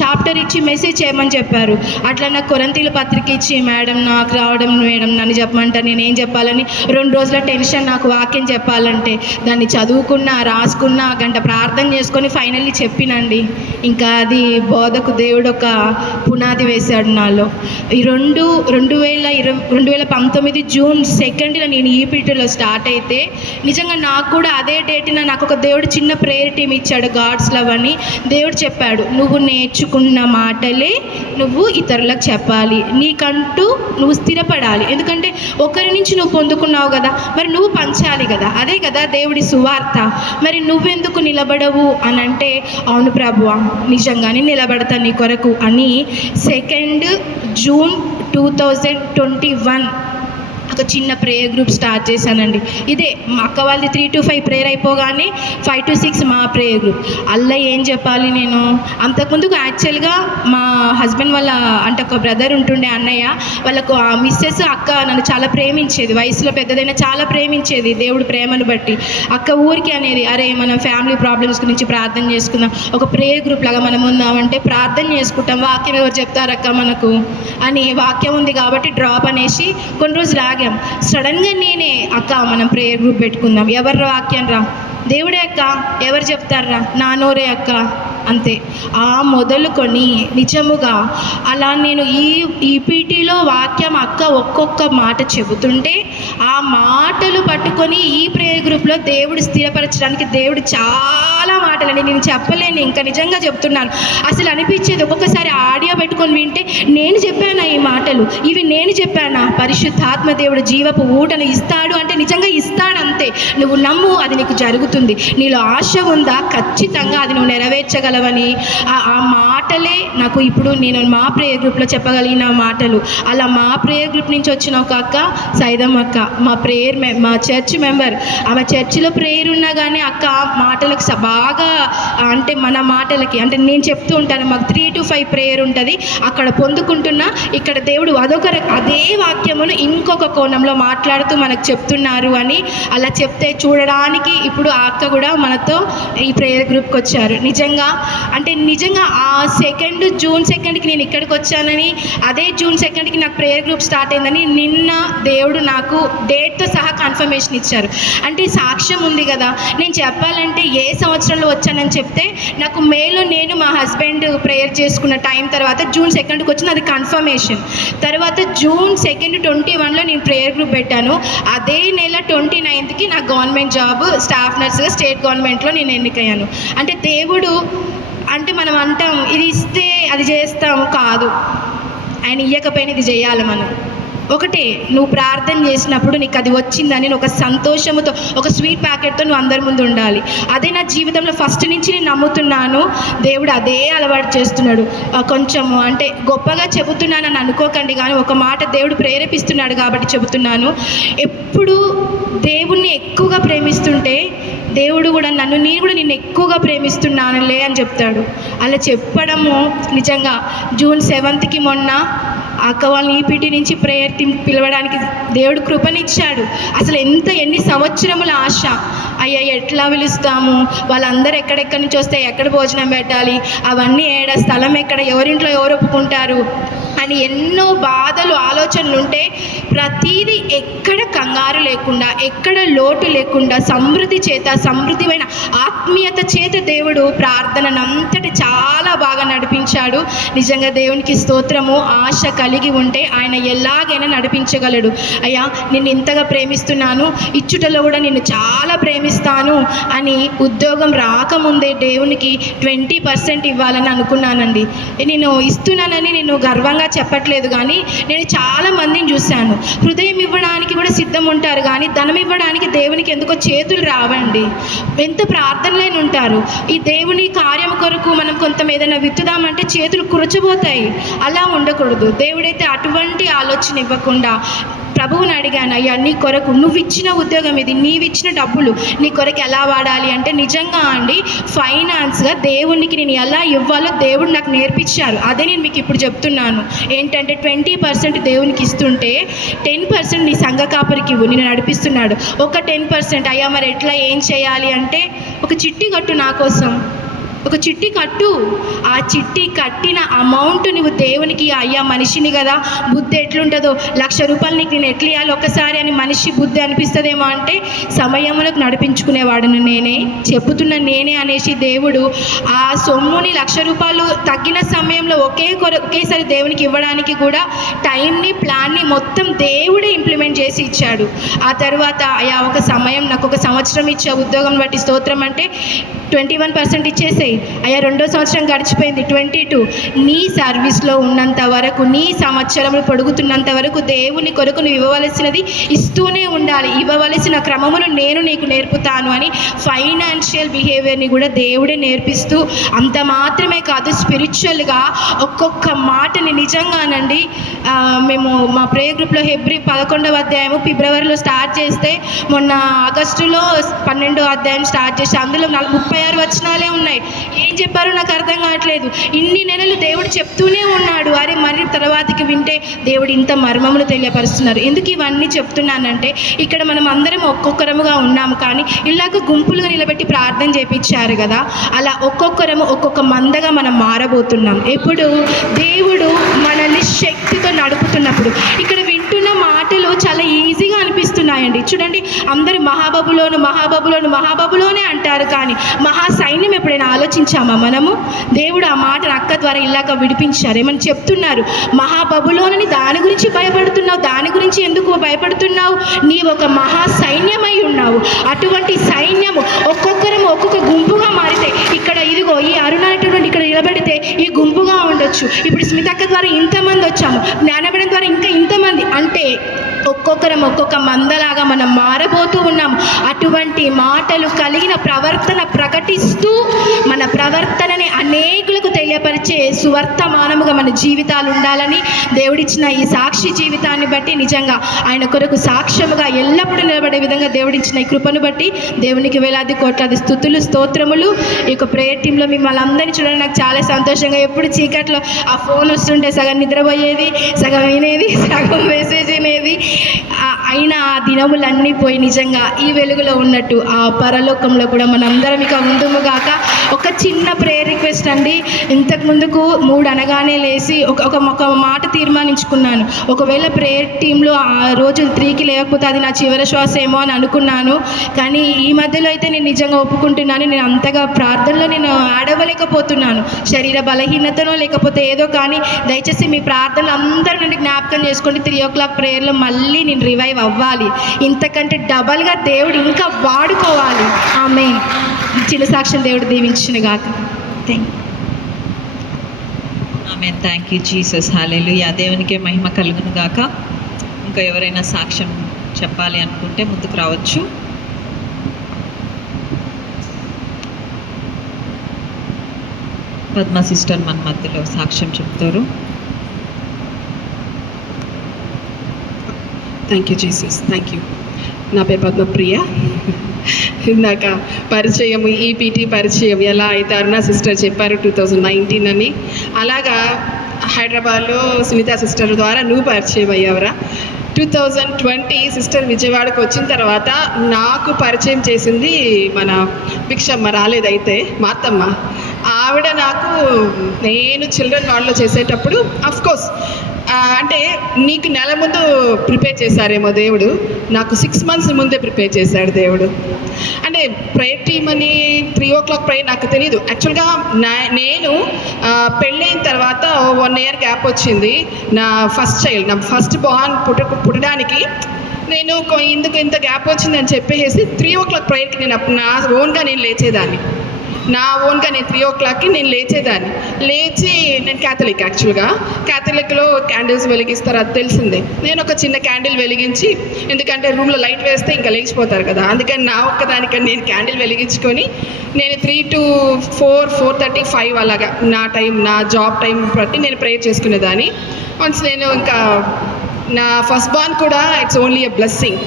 చాప్టర్ ఇచ్చి మెసేజ్ చేయమని చెప్పారు. అట్లా నాకు కొరంతీల పత్రిక ఇచ్చి, మేడం నాకు రావడం, మేడం నన్ను చెప్పమంటారు, నేనేం చెప్పాలని 2 రోజుల టెన్షన్ నాకు వాక్యం చెప్పాలంటే. దాన్ని చదువుకున్నా, రాసుకున్నా, గంట ప్రార్థన చేసుకొని ఫైనల్లీ చెప్పినండి. ఇంకా అది బోధకు దేవుడు ఒక పునాది వేశాడు నాలో. ఈ 2019 జూన్ 2న నేను ఈపీటీలో స్టార్ట్ అయితే నిజంగా నాకు కూడా అదే డేట్న నాకు ఒక దేవుడు చిన్న ప్రేయర్ టీం ఇచ్చాడు, గాడ్స్ లవ్ అని. దేవుడు చెప్పాడు, నువ్వు నేర్చుకున్న మాటలే నువ్వు ఇతరులకు చెప్పాలి, నీకంటూ నువ్వు స్థిరపడాలి. ఎందుకంటే ఒకరి నుంచి నువ్వు పొందుకున్నావు కదా, మరి నువ్వు పంచాలి కదా, అదే కదా దేవుడి సువార్త. మరి నువ్వెందుకు నిలబడవు అని అంటే, అవును ప్రభువా నిజంగానే నిలబడతా నీ కొరకు అని 2 జూన్ 2021 ఒక చిన్న ప్రేయర్ గ్రూప్ స్టార్ట్ చేశానండి. ఇదే మా అక్క వాళ్ళది 3 to 5 ప్రేయర్ అయిపోగానే 5 to 6 మా ప్రేయర్ గ్రూప్. అలా ఏం చెప్పాలి, నేను అంతకుముందుకు యాక్చువల్గా మా హస్బెండ్ వాళ్ళ అంటే ఒక బ్రదర్ ఉంటుండే అన్నయ్య, వాళ్ళకు ఆ మిస్సెస్ అక్క నన్ను చాలా ప్రేమించేది, వయసులో పెద్దదైనా చాలా ప్రేమించేది. దేవుడు ప్రేమను బట్టి అక్క ఊరికి అనేది, అరే మనం ఫ్యామిలీ ప్రాబ్లమ్స్ గురించి ప్రార్థన చేసుకుందాం, ఒక ప్రేయర్ గ్రూప్ లాగా మనం ఉందామంటే ప్రార్థన చేసుకుంటాం, వాక్యం ఎవరు చెప్తారక్క మనకు అని వాక్యం ఉంది కాబట్టి డ్రాప్ అనేసి కొన్ని రోజులు ఆగాం. సడన్గా నేనే, అక్క మనం ప్రేయర్ గ్రూప్ పెట్టుకుందాం, ఎవరు వాక్యం రా, దేవుడే అక్క, ఎవరు చెప్తారా, నా నోరే అక్క, అంతే. ఆ మొదలుకొని నిజముగా అలా నేను ఈపీటీలో వాక్యం అక్క ఒక్కొక్క మాట చెబుతుంటే ఆ మాటలు పట్టుకొని ఈ ప్రేయర్ గ్రూప్లో దేవుడు స్థిరపరచడానికి దేవుడు చాలా చాలా మాటలండి, నేను చెప్పలేను, ఇంకా నిజంగా చెప్తున్నాను. అసలు అనిపించేది ఒక్కొక్కసారి ఆడియో పెట్టుకొని వింటే నేను చెప్పానా ఈ మాటలు, ఇవి నేను చెప్పానా? పరిశుద్ధాత్మ దేవుడు జీవపు ఊటను ఇస్తాడు అంటే నిజంగా ఇస్తాడు అంతే. నువ్వు నమ్ము, అది నీకు జరుగుతుంది. నీలో ఆశ ఉందా, ఖచ్చితంగా అది నువ్వు నెరవేర్చగలవని ఆ మాటలే నాకు ఇప్పుడు నేను మా ప్రేయర్ గ్రూప్లో చెప్పగలిగిన మాటలు. అలా మా ప్రేయర్ గ్రూప్ నుంచి వచ్చిన ఒక అక్క సైదమ్మ అక్క, మా చర్చ్ మెంబర్. ఆమె చర్చిలో ప్రేయర్ ఉన్నా కానీ అక్క మాటలకు బాగా అంటే మన మాటలకి అంటే నేను చెప్తూ ఉంటాను, మాకు 3 to 5 ప్రేయర్ ఉంటుంది, అక్కడ పొందుకుంటున్నా, ఇక్కడ దేవుడు అదే వాక్యమును ఇంకొక కోణంలో మాట్లాడుతూ మనకు చెప్తున్నారు అని అలా చెప్తే చూడడానికి ఇప్పుడు ఆ అక్క కూడా మనతో ఈ ప్రేయర్ గ్రూప్కి వచ్చారు. నిజంగా ఆ జూన్ 2కి నేను ఇక్కడికి వచ్చానని, అదే జూన్ 2కి నాకు ప్రేయర్ గ్రూప్ స్టార్ట్ అయిందని నిన్న దేవుడు నాకు డేట్తో సహా కన్ఫర్మేషన్ ఇచ్చారు. అంటే సాక్ష్యం ఉంది కదా. నేను చెప్పాలంటే ఏ సంవత్సరంలో వచ్చానని చెప్తే నాకు మేలో నేను మా హస్బెండ్ ప్రేయర్ చేసుకున్న టైం తర్వాత జూన్ 2కి వచ్చిన అది కన్ఫర్మేషన్. తర్వాత జూన్ 2, 2021లో నేను ప్రేయర్ గ్రూప్ పెట్టాను. అదే నెల 29కి నాకు గవర్నమెంట్ జాబ్ స్టాఫ్ నర్స్గా స్టేట్ గవర్నమెంట్లో నేను ఎన్నికయ్యాను. అంటే దేవుడు అంటే మనం అంటాం ఇది ఇస్తే అది చేస్తాము, కాదు, ఆయన ఇయ్యకపోయినా ఇది చేయాలి. మనం ఒకటే, నువ్వు ప్రార్థన చేసినప్పుడు నీకు అది వచ్చిందని ఒక సంతోషంతో ఒక స్వీట్ ప్యాకెట్తో నువ్వు అందరి ముందు ఉండాలి. అదే నా జీవితంలో ఫస్ట్ నుంచి నేను నమ్ముతున్నాను. దేవుడు అదే అలవాటు చేస్తున్నాడు. కొంచెం అంటే గొప్పగా చెబుతున్నానని అనుకోకండి, కానీ ఒక మాట దేవుడు ప్రేరేపిస్తున్నాడు కాబట్టి చెబుతున్నాను. ఎప్పుడు దేవుణ్ణి ఎక్కువగా ప్రేమిస్తుంటే దేవుడు కూడా నేను కూడా నిన్ను ఎక్కువగా ప్రేమిస్తున్నానులే అని చెప్తాడు. అలా చెప్పడము నిజంగా జూన్ 7కి మొన్న అక్క వాళ్ళని ఈపీటీ నుంచి ప్రేయర్ టీమ్ పిలవడానికి దేవుడు కృపనిచ్చాడు. అసలు ఎన్ని సంవత్సరముల ఆశ, అయ్యా ఎట్లా పిలుస్తాము, వాళ్ళందరూ ఎక్కడెక్కడి నుంచి వస్తే ఎక్కడ భోజనం పెట్టాలి, అవన్నీ స్థలం ఎక్కడ, ఎవరింట్లో ఎవరు ఒప్పుకుంటారు అని ఎన్నో బాధలు ఆలోచనలు ఉంటే ప్రతీది ఎక్కడ కంగారు లేకుండా, ఎక్కడ లోటు లేకుండా సమృద్ధిమైన ఆత్మీయత చేత దేవుడు ప్రార్థననంతటి చాలా బాగా నడిపించాడు. నిజంగా దేవునికి స్తోత్రము. ఆశ కలిగి ఉంటే ఆయన ఎలాగైనా నడిపించగలడు. అయ్యా నిన్ను ఇంతగా ప్రేమిస్తున్నాను, ఇచ్చుటలో కూడా నిన్ను చాలా ప్రేమిస్తాను అని ఉద్యోగం రాకముందే దేవునికి 20% ఇవ్వాలని అనుకున్నానండి. నేను ఇస్తున్నానని నేను గర్వంగా చెప్పట్లేదు, కానీ నేను చాలా మందిని చూశాను హృదయం ఇవ్వడానికి కూడా సిద్ధం ఉంటారు, కానీ ధనం ఇవ్వడానికి దేవునికి ఎందుకో చేతులు రావండి. ఎంత ప్రార్థనలేని ఉంటారు. ఈ దేవుని కార్యం కొరకు మనం కొంత ఏదైనా విత్తుదామంటే చేతులు కురచబోతాయి. అలా ఉండకూడదు. దేవుడైతే అటువంటి ఆలోచన ఇవ్వకుండా ప్రభువుని అడిగాను, అయ్యా నీ కొరకు నువ్వు ఇచ్చిన ఉద్యోగం ఇది, నీవిచ్చిన డబ్బులు నీ కొరకు ఎలా వాడాలి అంటే నిజంగా అండి ఫైనాన్స్గా దేవునికి నేను ఎలా ఇవ్వాలో దేవుడు నాకు నేర్పించారు. అదే నేను మీకు ఇప్పుడు చెప్తున్నాను. ఏంటంటే 20% దేవునికి ఇస్తుంటే 10% నీ సంఘ కాపరికి ఇవ్వు, నేను నడిపిస్తున్నాడు. ఒక 10% అయ్యా మరి ఎట్లా ఏం చేయాలి అంటే ఒక చిట్టి కట్టు, నా కోసం ఒక చిట్టి కట్టు. ఆ చిట్టి కట్టిన అమౌంట్ నువ్వు దేవునికి, అయ్యా మనిషిని కదా బుద్ధి ఎట్లుంటుందో, 1,00,000 రూపాయలు నీకు నేను ఎట్లా ఇవ్వాలి ఒక్కసారి అని మనిషి బుద్ధి అనిపిస్తుందేమో అంటే సమయములకు నడిపించుకునేవాడును నేనే, చెప్పుతున్న నేనే అనేసి దేవుడు ఆ సొమ్ముని 1,00,000 రూపాయలు తగ్గిన సమయంలో ఒకేసారి దేవునికి ఇవ్వడానికి కూడా టైంని ప్లాన్ని మొత్తం దేవుడే ఇంప్లిమెంట్ చేసి ఇచ్చాడు. ఆ తర్వాత అయ్యా ఒక సమయం నాకు ఒక సంవత్సరం ఇచ్చే ఉద్యోగం బట్టి స్తోత్రం అంటే 21% ఇచ్చేసాయి. అయ్యా 2వ సంవత్సరం గడిచిపోయింది 22. నీ సర్వీస్లో ఉన్నంత వరకు, నీ సంవత్సరములు పొడుగుతున్నంత వరకు దేవుని కొరకు నువ్వు ఇవ్వవలసినది ఇస్తూనే ఉండాలి. ఇవ్వవలసిన క్రమమును నేను నీకు నేర్పుతాను అని ఫైనాన్షియల్ బిహేవియర్ని కూడా దేవుడే నేర్పిస్తూ, అంత మాత్రమే కాదు స్పిరిచువల్గా ఒక్కొక్క మాటని నిజంగానండి. మేము మా ప్రేయర్ గ్రూప్లో హెబ్రీ 11వ అధ్యాయము ఫిబ్రవరిలో స్టార్ట్ చేస్తే మొన్న ఆగస్టులో 12వ అధ్యాయం స్టార్ట్ చేసి అందులో 36 వచనాలే ఉన్నాయి. ఏం చెప్పారో నాకు అర్థం కావట్లేదు. ఇన్ని నెలలు దేవుడు చెప్తూనే ఉన్నాడు. అరే మరి తర్వాతకి వింటే దేవుడు ఇంత మర్మములు తెలియపరుస్తున్నారు. ఎందుకు ఇవన్నీ చెప్తున్నానంటే ఇక్కడ మనం అందరం ఒక్కొక్కరముగా ఉన్నాము, కానీ ఇలాగ గుంపులుగా నిలబెట్టి ప్రార్థన చేయించారు కదా, అలా ఒక్కొక్కరము ఒక్కొక్క మందగా మనం మారబోతున్నాం. ఎప్పుడు దేవుడు మనల్ని శక్తితో నడుపుతున్నప్పుడు. ఇక్కడ వింటున్న మాటలు చాలా ఈజీగా అనిపిస్తున్నాయండి. చూడండి అందరూ మహాబబులోనే అంటారు, కానీ మహా సైన్యం ఎప్పుడైనా ఆలోచించామా మనము? దేవుడు ఆ మాటను అక్క ద్వారా ఇలాగ విడిపించారు. ఏమని చెప్తున్నారు? మహాబబులోనని దాని గురించి భయపడుతున్నావు, దాని గురించి ఎందుకు భయపడుతున్నావు? నీవు ఒక మహా సైన్యమై ఉన్నావు. అటువంటి సైన్యము ఒక్కొక్కరము ఒక్కొక్క గుంపుగా మారి ఉండొచ్చు. ఇప్పుడు స్మితక్క ద్వారా ఇంతమంది వచ్చాము, జ్ఞానపీఠం ద్వారా ఇంకా ఇంతమంది, అంటే ఒక్కొక్కరం ఒక్కొక్క మందలాగా మనం మారబోతూ ఉన్నాం. అటువంటి మాటలు కలిగిన ప్రవర్తన ప్రకటిస్తూ మన ప్రవర్తనని అనేకులకు తెలియపరిచే సువర్తమానముగా మన జీవితాలు ఉండాలని దేవుడిచ్చిన ఈ సాక్షి జీవితాన్ని బట్టి నిజంగా ఆయన కొరకు సాక్ష్యముగా ఎల్లప్పుడూ నిలబడే విధంగా దేవుడిచ్చిన ఈ కృపను బట్టి దేవునికి వేలాది కోట్లాది స్తుతులు స్తోత్రములు. ఈ యొక్క ప్రేయర్ టీంలో మిమ్మల్ని అందరినీ చూడడం నాకు చాలా సంతోషంగా. ఎప్పుడు చీకట్లో ఆ ఫోన్ వస్తుంటే సగం నిద్రపోయేది, సగం వినేది, సగం మెసేజ్ వినేది. అయినా ఆ దినములన్నీ పోయి నిజంగా ఈ వెలుగులో ఉన్నట్టు ఆ పరలోకంలో కూడా మనందరం ఇక ఉందుముగాక. ఒక చిన్న ప్రేయర్ రిక్వెస్ట్ అండి. ఇంతకు ముందుకు 3 అనగానే లేచి ఒక మాట తీర్మానించుకున్నాను. ఒకవేళ ప్రేయర్ టీంలో ఆ రోజు 3కి లేకపోతే అది నా చివరి శ్వాస ఏమో అని అనుకున్నాను. కానీ ఈ మధ్యలో అయితే నేను నిజంగా ఒప్పుకుంటున్నాను, నేను అంతగా ప్రార్థనలో నేను ఆడవలేకపోతున్నాను. శరీర బలహీనతనో లేకపోతే ఏదో. కానీ దయచేసి మీ ప్రార్థనలు అందరూ నుండి జ్ఞాపకం చేసుకోండి. 3 o'clock ప్రేయర్లో మళ్ళీ నేను రివైవ్ అవ్వాలి. ఇంతకంటే డబల్గా దేవుడు ఇంకా వాడుకోవాలి. ఆమేన్. చిన్న సాక్ష్యం దేవుడు దీవించును గాక. Amen. Thank you Jesus. Hallelujah. దేవునికే మహిమ కలుగును గాక. ఇంకా ఎవరైనా సాక్ష్యం చెప్పాలి అనుకుంటే ముందుకు రావచ్చు. పద్మ సిస్టర్ మన మధ్యలో సాక్ష్యం చెప్తారు. Thank you Jesus. Thank you. నా పేరు పద్మప్రియ. ఇందాక పరిచయం, ఈపీటీ పరిచయం ఎలా అయితే అరుణ సిస్టర్ చెప్పారు 2019 అని, అలాగా హైదరాబాద్లో సునీత సిస్టర్ ద్వారా నువ్వు పరిచయం అయ్యావరా. 2020 సిస్టర్ విజయవాడకు వచ్చిన తర్వాత నాకు పరిచయం చేసింది మన భిక్షమ్మ, రాలేదైతే మా అత్తమ్మ. ఆవిడ నాకు, నేను చిల్డ్రన్ వార్డ్లో చేసేటప్పుడు అఫ్కోర్స్ అంటే నీకు నెల ముందు ప్రిపేర్ చేశారేమో దేవుడు, నాకు 6 months ముందే ప్రిపేర్ చేశాడు దేవుడు. అంటే ప్రేయర్ టీమ్ అని 3 o'clock ప్రేయర్ నాకు తెలియదు. యాక్చువల్గా నేను పెళ్ళైన తర్వాత 1 year గ్యాప్ వచ్చింది. నా ఫస్ట్ చైల్డ్, నా ఫస్ట్ బార్న్ పుట్టడానికి నేను ఇందుకు ఇంత గ్యాప్ వచ్చిందని చెప్పేసి 3 o'clock ప్రేయర్కి నేను నా ఓన్గా నేను లేచేదాన్ని. నేను 3 o'clockకి నేను లేచేదాన్ని. లేచి నేను క్యాథలిక్, యాక్చువల్గా క్యాథలిక్లో క్యాండిల్స్ వెలిగిస్తారు, అది తెలిసిందే. నేను ఒక చిన్న క్యాండిల్ వెలిగించి, ఎందుకంటే రూమ్లో లైట్ వేస్తే ఇంకా లేచిపోతారు కదా, అందుకని నా ఒక్కదానికని నేను క్యాండిల్ వెలిగించుకొని నేను 3 to 4, 4:30, 5 అలాగా నా టైం, నా జాబ్ టైం బట్టి నేను ప్రేయర్ చేసుకునేదాన్ని. వన్స్ నేను ఇంకా నా ఫస్ట్ బార్న్ కూడా it's only a blessing,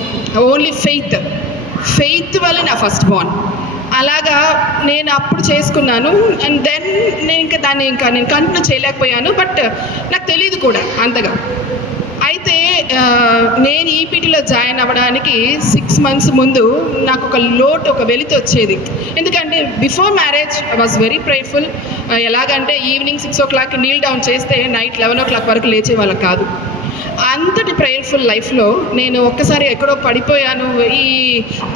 only faith వల్ల నా ఫస్ట్ బార్న్. అలాగా నేను అప్పుడు చేసుకున్నాను. అండ్ దెన్ నేను దాన్ని నేను కంటిన్యూ చేయలేకపోయాను. బట్ నాకు తెలియదు కూడా అంతగా. అయితే నేను ఈపీటీలో జాయిన్ అవ్వడానికి 6 months ముందు నాకు ఒక వెలితి వచ్చేది. ఎందుకంటే before marriage I was very prayerful. ఎలాగంటే ఈవినింగ్ 6 o'clock నీల్ డౌన్ చేస్తే నైట్ 11 o'clock వరకు లేచే వాళ్ళ కాదు. అంతటి ప్రేయర్ఫుల్ లైఫ్లో నేను ఒక్కసారి ఎక్కడో పడిపోయాను. ఈ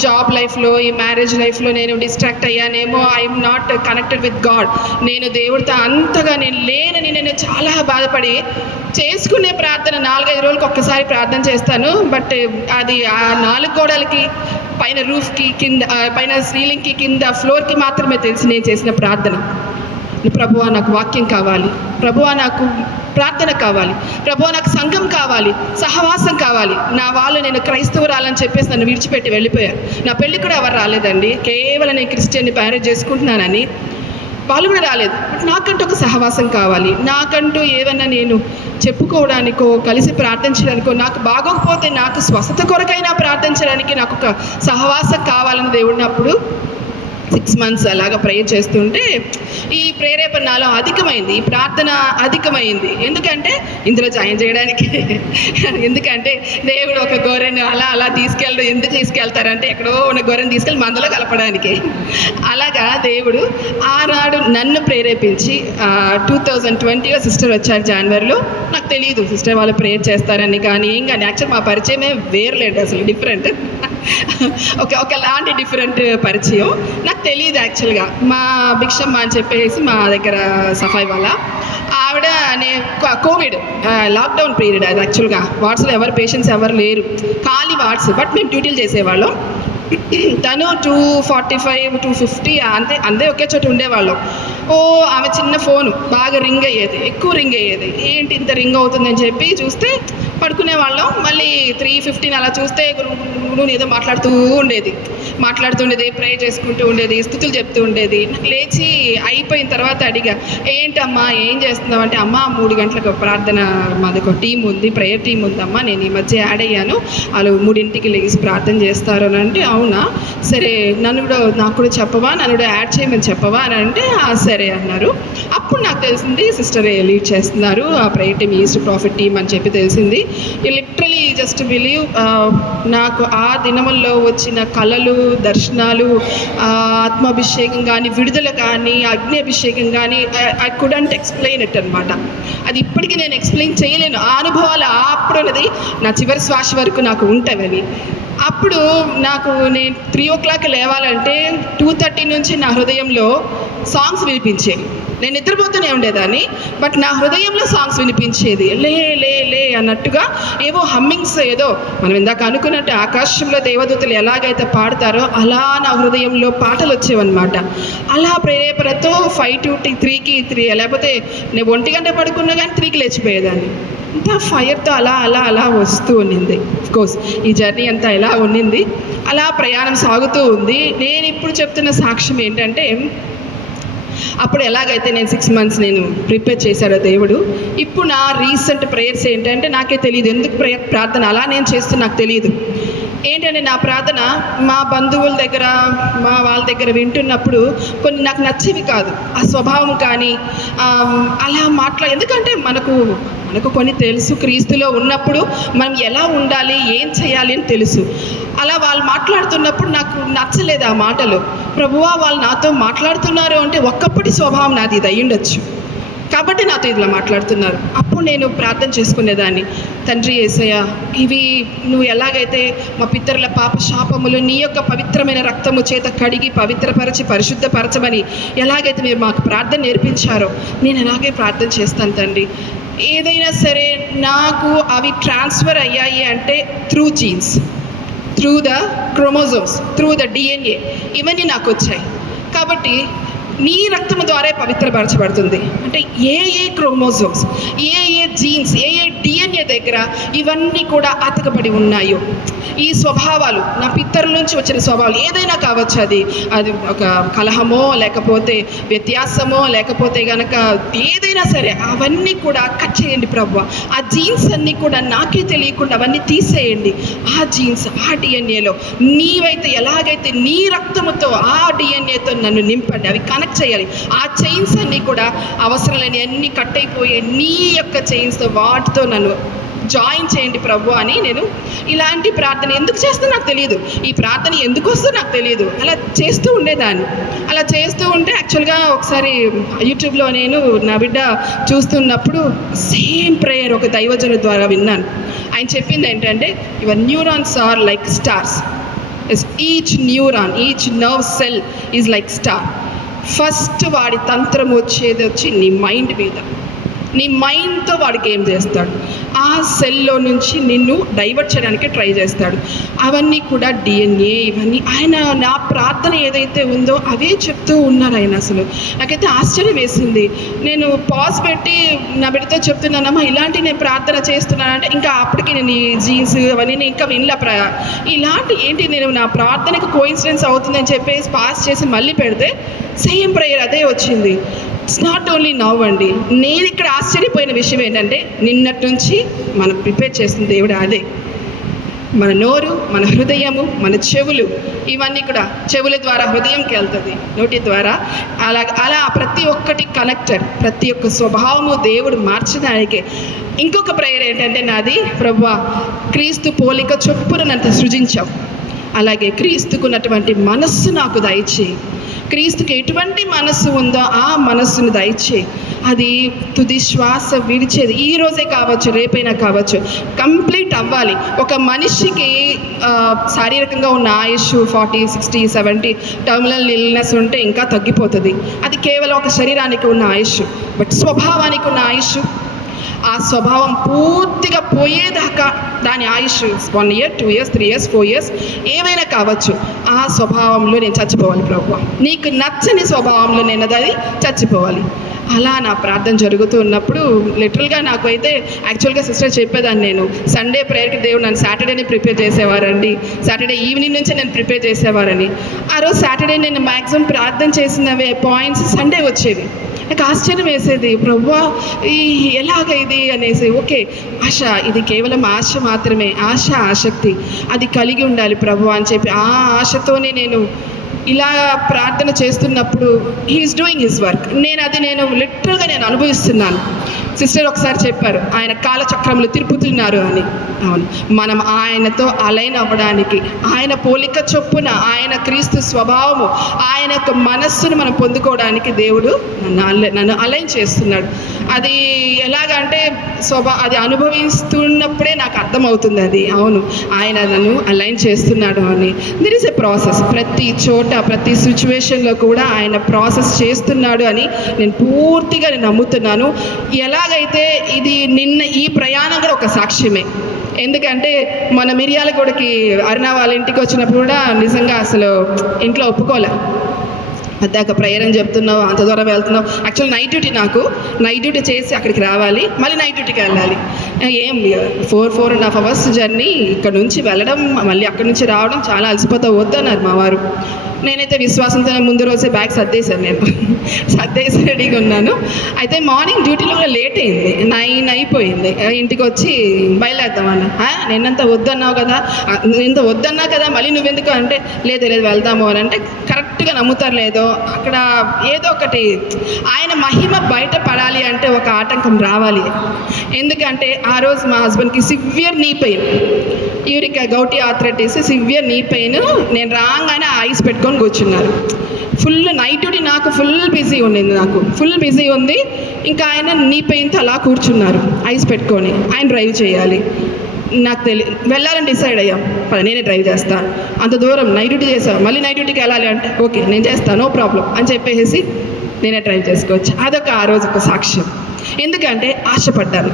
జాబ్ లైఫ్లో, ఈ మ్యారేజ్ లైఫ్లో నేను డిస్ట్రాక్ట్ అయ్యానేమో, I'm not connected with God. నేను దేవుడితో అంతగా నేను లేనని నేను చాలా బాధపడి చేసుకునే ప్రార్థన 4-5 రోజులకు ఒక్కసారి ప్రార్థన చేస్తాను. బట్ అది ఆ 4 గోడలకి, పైన రూఫ్కి, కింద పైన సీలింగ్కి, కింద ఫ్లోర్కి మాత్రమే తెలిసి నేను చేసిన ప్రార్థన. ప్రభువా నాకు వాక్యం కావాలి, ప్రభువా నాకు ప్రార్థన కావాలి, ప్రభువా నాకు సంఘం కావాలి, సహవాసం కావాలి. నా వాళ్ళు, నేను క్రైస్తవురాలని చెప్పేసి నన్ను విడిచిపెట్టి వెళ్ళిపోయారు. నా పెళ్ళి కూడా ఎవరు రాలేదండి, కేవలం నేను క్రిస్టియన్ని మ్యారేజ్ చేసుకుంటున్నానని. వాళ్ళు కూడా రాలేదు. బట్ నాకంటూ ఒక సహవాసం కావాలి, నాకంటూ ఏమన్నా నేను చెప్పుకోవడానికో, కలిసి ప్రార్థించడానికో, నాకు బాగోకపోతే నాకు స్వస్థత కొరకైనా ప్రార్థించడానికి నాకు ఒక సహవాసం కావాలని దేవుడినప్పుడు 6 months అలాగా ప్రేయర్ చేస్తుంటే ఈ ప్రేరేపణ నాలో అధికమైంది, ఈ ప్రార్థన అధికమైంది. ఎందుకంటే ఇందులో జాయిన్ చేయడానికి, ఎందుకంటే దేవుడు ఒక గొర్రెను అలా ఎందుకు తీసుకెళ్తారంటే ఎక్కడో ఉన్న గొర్రెను తీసుకెళ్ళి మందులో కలపడానికి. అలాగా దేవుడు ఆనాడు నన్ను ప్రేరేపించి 2020లో సిస్టర్ వచ్చారు జనవరిలో. నాకు తెలియదు సిస్టర్ వాళ్ళు ప్రేయర్ చేస్తారని కానీ ఏం కానీ. యాక్చువల్ మా పరిచయమే వేర్లేదు, అసలు డిఫరెంట్, ఒకలాంటి డిఫరెంట్ పరిచయం. నాకు తెలియదు యాక్చువల్గా. మా భిక్షమ్మ అని చెప్పేసి మా దగ్గర సఫాయి వాళ్ళ ఆవిడ, కోవిడ్ లాక్డౌన్ పీరియడ్ అది. యాక్చువల్గా వార్డ్స్లో పేషెంట్స్ ఎవరు లేరు, ఖాళీ వార్డ్స్. బట్ మేము డ్యూటీలు చేసేవాళ్ళం. తను 245 250 అంతే ఒకే చోట ఉండేవాళ్ళం. ఆమె చిన్న ఫోను బాగా రింగ్ అయ్యేది, ఎక్కువ రింగ్ అయ్యేది. ఏంటి ఇంత రింగ్ అవుతుందని చెప్పి చూస్తే పడుకునే వాళ్ళం. మళ్ళీ 3:15 అలా చూస్తే ఏదో మాట్లాడుతుండేది, ప్రే చేసుకుంటూ ఉండేది, స్తుతులు చెప్తూ ఉండేది. నాకు లేచి అయిపోయిన తర్వాత అడిగా, ఏంటమ్మా ఏం చేస్తున్నావు అంటే, అమ్మ 3 గంటలకు ప్రార్థన, మాది ఒక టీం ఉంది, ప్రేయర్ టీం ఉందమ్మా, నేను ఈ మధ్య యాడ్ అయ్యాను, వాళ్ళు 3ంటికి లేచి ప్రార్థన చేస్తారు అని అంటే, అవునా సరే నాకు కూడా చెప్పవా, నన్ను కూడా యాడ్ చేయమని చెప్పవా అని అంటే, సరే అన్నారు. అప్పుడు నాకు తెలిసింది సిస్టర్ లీడ్ చేస్తున్నారు ఆ prayer team, east profit team అని చెప్పి తెలిసింది. లిటరలీ జస్ట్ బిలీవ్, నాకు ఆ దినముల్లో వచ్చిన కళలు, దర్శనాలు, ఆత్మాభిషేకం కానీ, విడుదల కానీ, అగ్ని అభిషేకం కానీ, ఐ కుడెంట్ ఎక్స్ప్లెయిన్ ఇట్ అనమాట. అది ఇప్పటికీ నేను ఎక్స్ప్లెయిన్ చేయలేను. ఆ అనుభవాలు అప్పుడు అన్నది నా చివరి శ్వాస వరకు నాకు ఉంటావని. అప్పుడు నేను 3 o'clock లేవాలంటే 2:30 నుంచి నా హృదయంలో సాంగ్స్ వినిపించేవి. నేను నిద్రపోతూనే ఉండేదాన్ని, బట్ నా హృదయంలో సాంగ్స్ వినిపించేది. లే లే లే అన్నట్టుగా ఏవో హమ్మింగ్స్, ఏదో మనం ఇందాక అనుకున్నట్టు ఆకాశంలో దేవదూతలు ఎలాగైతే పాడతారో అలా నా హృదయంలో పాటలు వచ్చేవన్నమాట. అలా ప్రేరేపణతో 5 to 3 లేకపోతే నేను 1 గంట పడుకున్నా కానీ 3కి లేచిపోయేదాన్ని. అంతా ఫైర్తో అలా వస్తూ ఉన్నింది. అఫ్కోర్స్ ఈ జర్నీ అంతా ఎలా ఉన్నింది, అలా ప్రయాణం సాగుతూ ఉంది. నేను ఇప్పుడు చెప్తున్న సాక్ష్యం ఏంటంటే, అప్పుడు ఎలాగైతే నేను 6 months నేను ప్రిపేర్ చేశాడో దేవుడు, ఇప్పుడు నా రీసెంట్ ప్రేయర్స్ ఏంటంటే నాకే తెలియదు ఎందుకు ప్రార్థన అలా నేను చేస్తున్నా, నాకు తెలియదు. ఏంటంటే నా ప్రార్థన మా బంధువుల దగ్గర, మా వాళ్ళ దగ్గర వింటున్నప్పుడు కొన్ని నాకు నచ్చేవి కాదు. ఆ స్వభావం కానీ అలా ఎందుకంటే మనకు కొన్ని తెలుసు, క్రీస్తులో ఉన్నప్పుడు మనం ఎలా ఉండాలి, ఏం చేయాలి అని తెలుసు. అలా వాళ్ళు మాట్లాడుతున్నప్పుడు నాకు నచ్చలేదు ఆ మాటలు. ప్రభువా వాళ్ళు నాతో మాట్లాడుతున్నారు అంటే ఒక్కప్పటి స్వభావం నాది ఇది అయ్యుండొచ్చు, కాబట్టి నాతో ఇలా మాట్లాడుతున్నారు. అప్పుడు నేను ప్రార్థన చేసుకునేదాన్ని, తండ్రి యేసయ్య, ఇవి నువ్వు ఎలాగైతే మా పితరుల పాప శాపములు నీ యొక్క పవిత్రమైన రక్తము చేత కడిగి పవిత్రపరచి పరిశుద్ధపరచమని ఎలాగైతే మీరు మాకు ప్రార్థన నేర్పించారో నేను అలాగే ప్రార్థన చేస్తాను తండ్రి. ఏదైనా సరే నాకు అవి ట్రాన్స్ఫర్ అయ్యాయి అంటే through jeans, through the chromosomes, through the DNA, ఇవన్నీ నాకు వచ్చాయి. కాబట్టి నీ రక్తము ద్వారా పవిత్రపరచబడుతుంది అంటే ఏ క్రోమోజోమ్స్, ఏ జీన్స్, ఏ DNA దగ్గర ఇవన్నీ కూడా అతకబడి ఉన్నాయో, ఈ స్వభావాలు నా పితరుల నుంచి వచ్చిన స్వభావాలు ఏదైనా కావచ్చు, అది ఒక కలహమో లేకపోతే వ్యత్యాసమో లేకపోతే కనుక ఏదైనా సరే అవన్నీ కూడా కట్ చేయండి ప్రభువా. ఆ జీన్స్ అన్నీ కూడా నాకే తెలియకుండా అవన్నీ తీసేయండి. ఆ జీన్స్, ఆ DNAలో నీవైతే ఎలాగైతే నీ రక్తముతో ఆ DNAతో నన్ను నింపండి, అవి కనెక్ట్ చేయాలి. ఆ చైన్స్ అన్నీ కూడా అవసరం లేని అన్నీ కట్ అయిపోయి నీ యొక్క చైన్స్తో వాటితో నన్ను జాయిన్ చేయండి ప్రభు అని నేను ఇలాంటి ప్రార్థన ఎందుకు చేస్తుందో నాకు తెలియదు, ఈ ప్రార్థన ఎందుకు వస్తుందో నాకు తెలియదు, అలా చేస్తూ ఉండేదాన్ని. అలా చేస్తూ ఉంటే యాక్చువల్గా ఒకసారి యూట్యూబ్లో నేను నా బిడ్డ చూస్తున్నప్పుడు సేమ్ ప్రేయర్ ఒక దైవజను ద్వారా విన్నాను. ఆయన చెప్పింది ఏంటంటే, your neurons are like stars, each neuron, each nerve cell is like star. First వాడి తంత్రం వచ్చి నీ మైండ్ మీద, నీ మైండ్తో వాడికి ఏం చేస్తాడు, ఆ సెల్లో నుంచి నిన్ను డైవర్ట్ చేయడానికి ట్రై చేస్తాడు. అవన్నీ కూడా DNA, ఇవన్నీ ఆయన నా ప్రార్థన ఏదైతే ఉందో అవే చెప్తూ ఉన్నారు ఆయన. అసలు నాకైతే ఆశ్చర్యం వేసింది. నేను పాజ్ పెట్టి నా బిడ్డతో చెప్తున్నానమ్మా ఇలాంటి నేను ప్రార్థన చేస్తున్నానంటే ఇంకా అప్పటికి నేను ఈ జీన్స్ అవన్నీ నేను ఇంకా వినలే. ఇలాంటి ఏంటి నేను నా ప్రార్థనకు కోఇన్సిడెన్స్ అవుతుందని చెప్పేసి పాస్ చేసి మళ్ళీ పెడితే సేమ్ ప్రేయర్ అదే వచ్చింది. ఇట్స్ నాట్ ఓన్లీ నవ్ అండి. నేను ఇక్కడ ఆశ్చర్యపోయిన విషయం ఏంటంటే, నిన్నటి నుంచి మనం ప్రిపేర్ చేస్తున్న దేవుడు అదే. మన నోరు, మన హృదయము, మన చెవులు, ఇవన్నీ కూడా చెవుల ద్వారా హృదయంకి వెళ్తుంది, నోటి ద్వారా అలా ప్రతి ఒక్కటి కనెక్టెడ్. ప్రతి ఒక్క స్వభావము దేవుడు మార్చడానికే. ఇంకొక ప్రేయర్ ఏంటంటే నాది, ప్రభువా క్రీస్తు పోలిక చొప్పున నన్ను సృజించావు, అలాగే క్రీస్తుకున్నటువంటి మనస్సు నాకు దయచేయి. క్రీస్తుకి ఎటువంటి మనస్సు ఉందో ఆ మనస్సును దయచేయి. అది తుది శ్వాస విడిచేది ఈ రోజే కావచ్చు, రేపైనా కావచ్చు, కంప్లీట్ అవ్వాలి. ఒక మనిషికి శారీరకంగా ఉన్న ఆయుష్ 40, 60, 70, టర్మినల్ ఇల్నెస్ ఉంటే ఇంకా తగ్గిపోతుంది. అది కేవలం ఒక శరీరానికి ఉన్న ఆయుష్. బట్ స్వభావానికి ఉన్న ఆయుష్, ఆ స్వభావం పూర్తిగా పోయేదాకా దాని ఆయుష్ 1 year 2 years 3 years 4 years ఏమైనా కావచ్చు, ఆ స్వభావంలో నేను చచ్చిపోవాలి ప్రభువా, నీకు నచ్చని స్వభావంలో నేను అది చచ్చిపోవాలి. అలా నా ప్రార్థన జరుగుతూ ఉన్నప్పుడు లిటరల్గా నాకు అయితే యాక్చువల్గా సిస్టర్ చెప్పేదాన్ని, నేను సండే ప్రేయర్కి దేవుడు నన్ను సాటర్డేనే ప్రిపేర్ చేసేవారండి, సాటర్డే ఈవినింగ్ నుంచే నేను ప్రిపేర్ చేసేవారని. ఆ రోజు సాటర్డే నేను మ్యాక్సిమం ప్రార్థన చేసినవే పాయింట్స్ సండే వచ్చేవి. నాకు ఆశ్చర్యం వేసేది, ప్రభువా ఎలాగ ఇది అనేసి. ఓకే, ఆశ, ఇది కేవలం ఆశ మాత్రమే, ఆశ ఆసక్తి అది కలిగి ఉండాలి ప్రభువా అని చెప్పి ఆ ఆశతోనే నేను ఇలా ప్రార్థన చేస్తున్నప్పుడు హీఈస్ డూయింగ్ హిస్ వర్క్. నేను లిటరల్గా నేను అనుభవిస్తున్నాను. సిస్టర్ ఒకసారి చెప్పారు, ఆయన కాలచక్రంలో తిరుపుతున్నారు అని. అవును, మనం ఆయనతో అలైన్ అవ్వడానికి, ఆయన పోలిక చొప్పున, ఆయన క్రీస్తు స్వభావము, ఆయన యొక్క మనస్సును మనం పొందుకోవడానికి దేవుడు నన్ను అలైన్ చేస్తున్నాడు. అది ఎలాగంటే అది అనుభవిస్తున్నప్పుడే నాకు అర్థమవుతుంది అది. అవును, ఆయన నన్ను అలైన్ చేస్తున్నాడు అని. There is a process. ప్రతి చోట ప్రతి సిచ్యువేషన్లో కూడా ఆయన ప్రాసెస్ చేస్తున్నాడు అని నేను పూర్తిగా నమ్ముతున్నాను. ఎలాగైతే ఇది నిన్న ఈ ప్రయాణం కూడా ఒక సాక్ష్యమే. ఎందుకంటే మన మిర్యాలగూడకి అరుణ వాళ్ళ ఇంటికి వచ్చినప్పుడు కూడా నిజంగా అసలు ఇంట్లో ఒప్పుకోలే. అద్దాక ప్రేయర్ అని చెప్తున్నావు, అంత దూరం వెళ్తున్నావు. యాక్చువల్ నైట్ డ్యూటీ చేసి అక్కడికి రావాలి, మళ్ళీ నైట్ డ్యూటీకి వెళ్ళాలి. ఏం 4.5 hours జర్నీ ఇక్కడ నుంచి వెళ్ళడం, మళ్ళీ అక్కడి నుంచి రావడం, చాలా అలసిపోతావు, వద్దన్నారు మా వారు. నేనైతే విశ్వాసంతో ముందు రోజే బ్యాగ్ సర్దేశాను, సర్దేసి రెడీగా ఉన్నాను. అయితే మార్నింగ్ డ్యూటీలో కూడా లేట్ అయింది, 9 అయిపోయింది. ఇంటికి వచ్చి బయలుదేద్దామన్నా, నేనంత వద్దన్నావు కదా, ఇంత వద్దన్నా కదా, మళ్ళీ నువ్వెందుకు అంటే లేదు వెళ్దాము అని అంటే, కరెక్ట్గా నమ్ముతారు లేదో అక్కడ ఏదో ఒకటి ఆయన మహిమ బయటపడాలి అంటే ఒక ఆటంకం రావాలి. ఎందుకంటే ఆ రోజు మా హస్బెండ్కి severe knee pain, uric gouty arthritis, severe knee pain. నేను రాగానే ఐస్ పెట్టుకొని కూర్చున్నారు. ఫుల్ నైట్ డ్యూటీ, నాకు ఫుల్ బిజీ ఉండింది, నాకు ఫుల్ బిజీ ఉంది. ఇంకా ఆయన నీ పెయిన్తో అలా కూర్చున్నారు ఐస్ పెట్టుకొని. ఆయన డ్రైవ్ చేయాలి, నాకు వెళ్ళాలని డిసైడ్ అయ్యాం, నేనే డ్రైవ్ చేస్తాను. అంత దూరం నైట్ డ్యూటీ చేసాను, మళ్ళీ నైట్ డ్యూటీకి వెళ్ళాలి అంటే ఓకే నేను చేస్తాను, నో ప్రాబ్లం అని చెప్పేసి నేనే డ్రైవ్ చేసుకోవచ్చు. అదొక ఆ రోజు ఒక సాక్ష్యం. ఎందుకంటే ఆశపడ్డాను,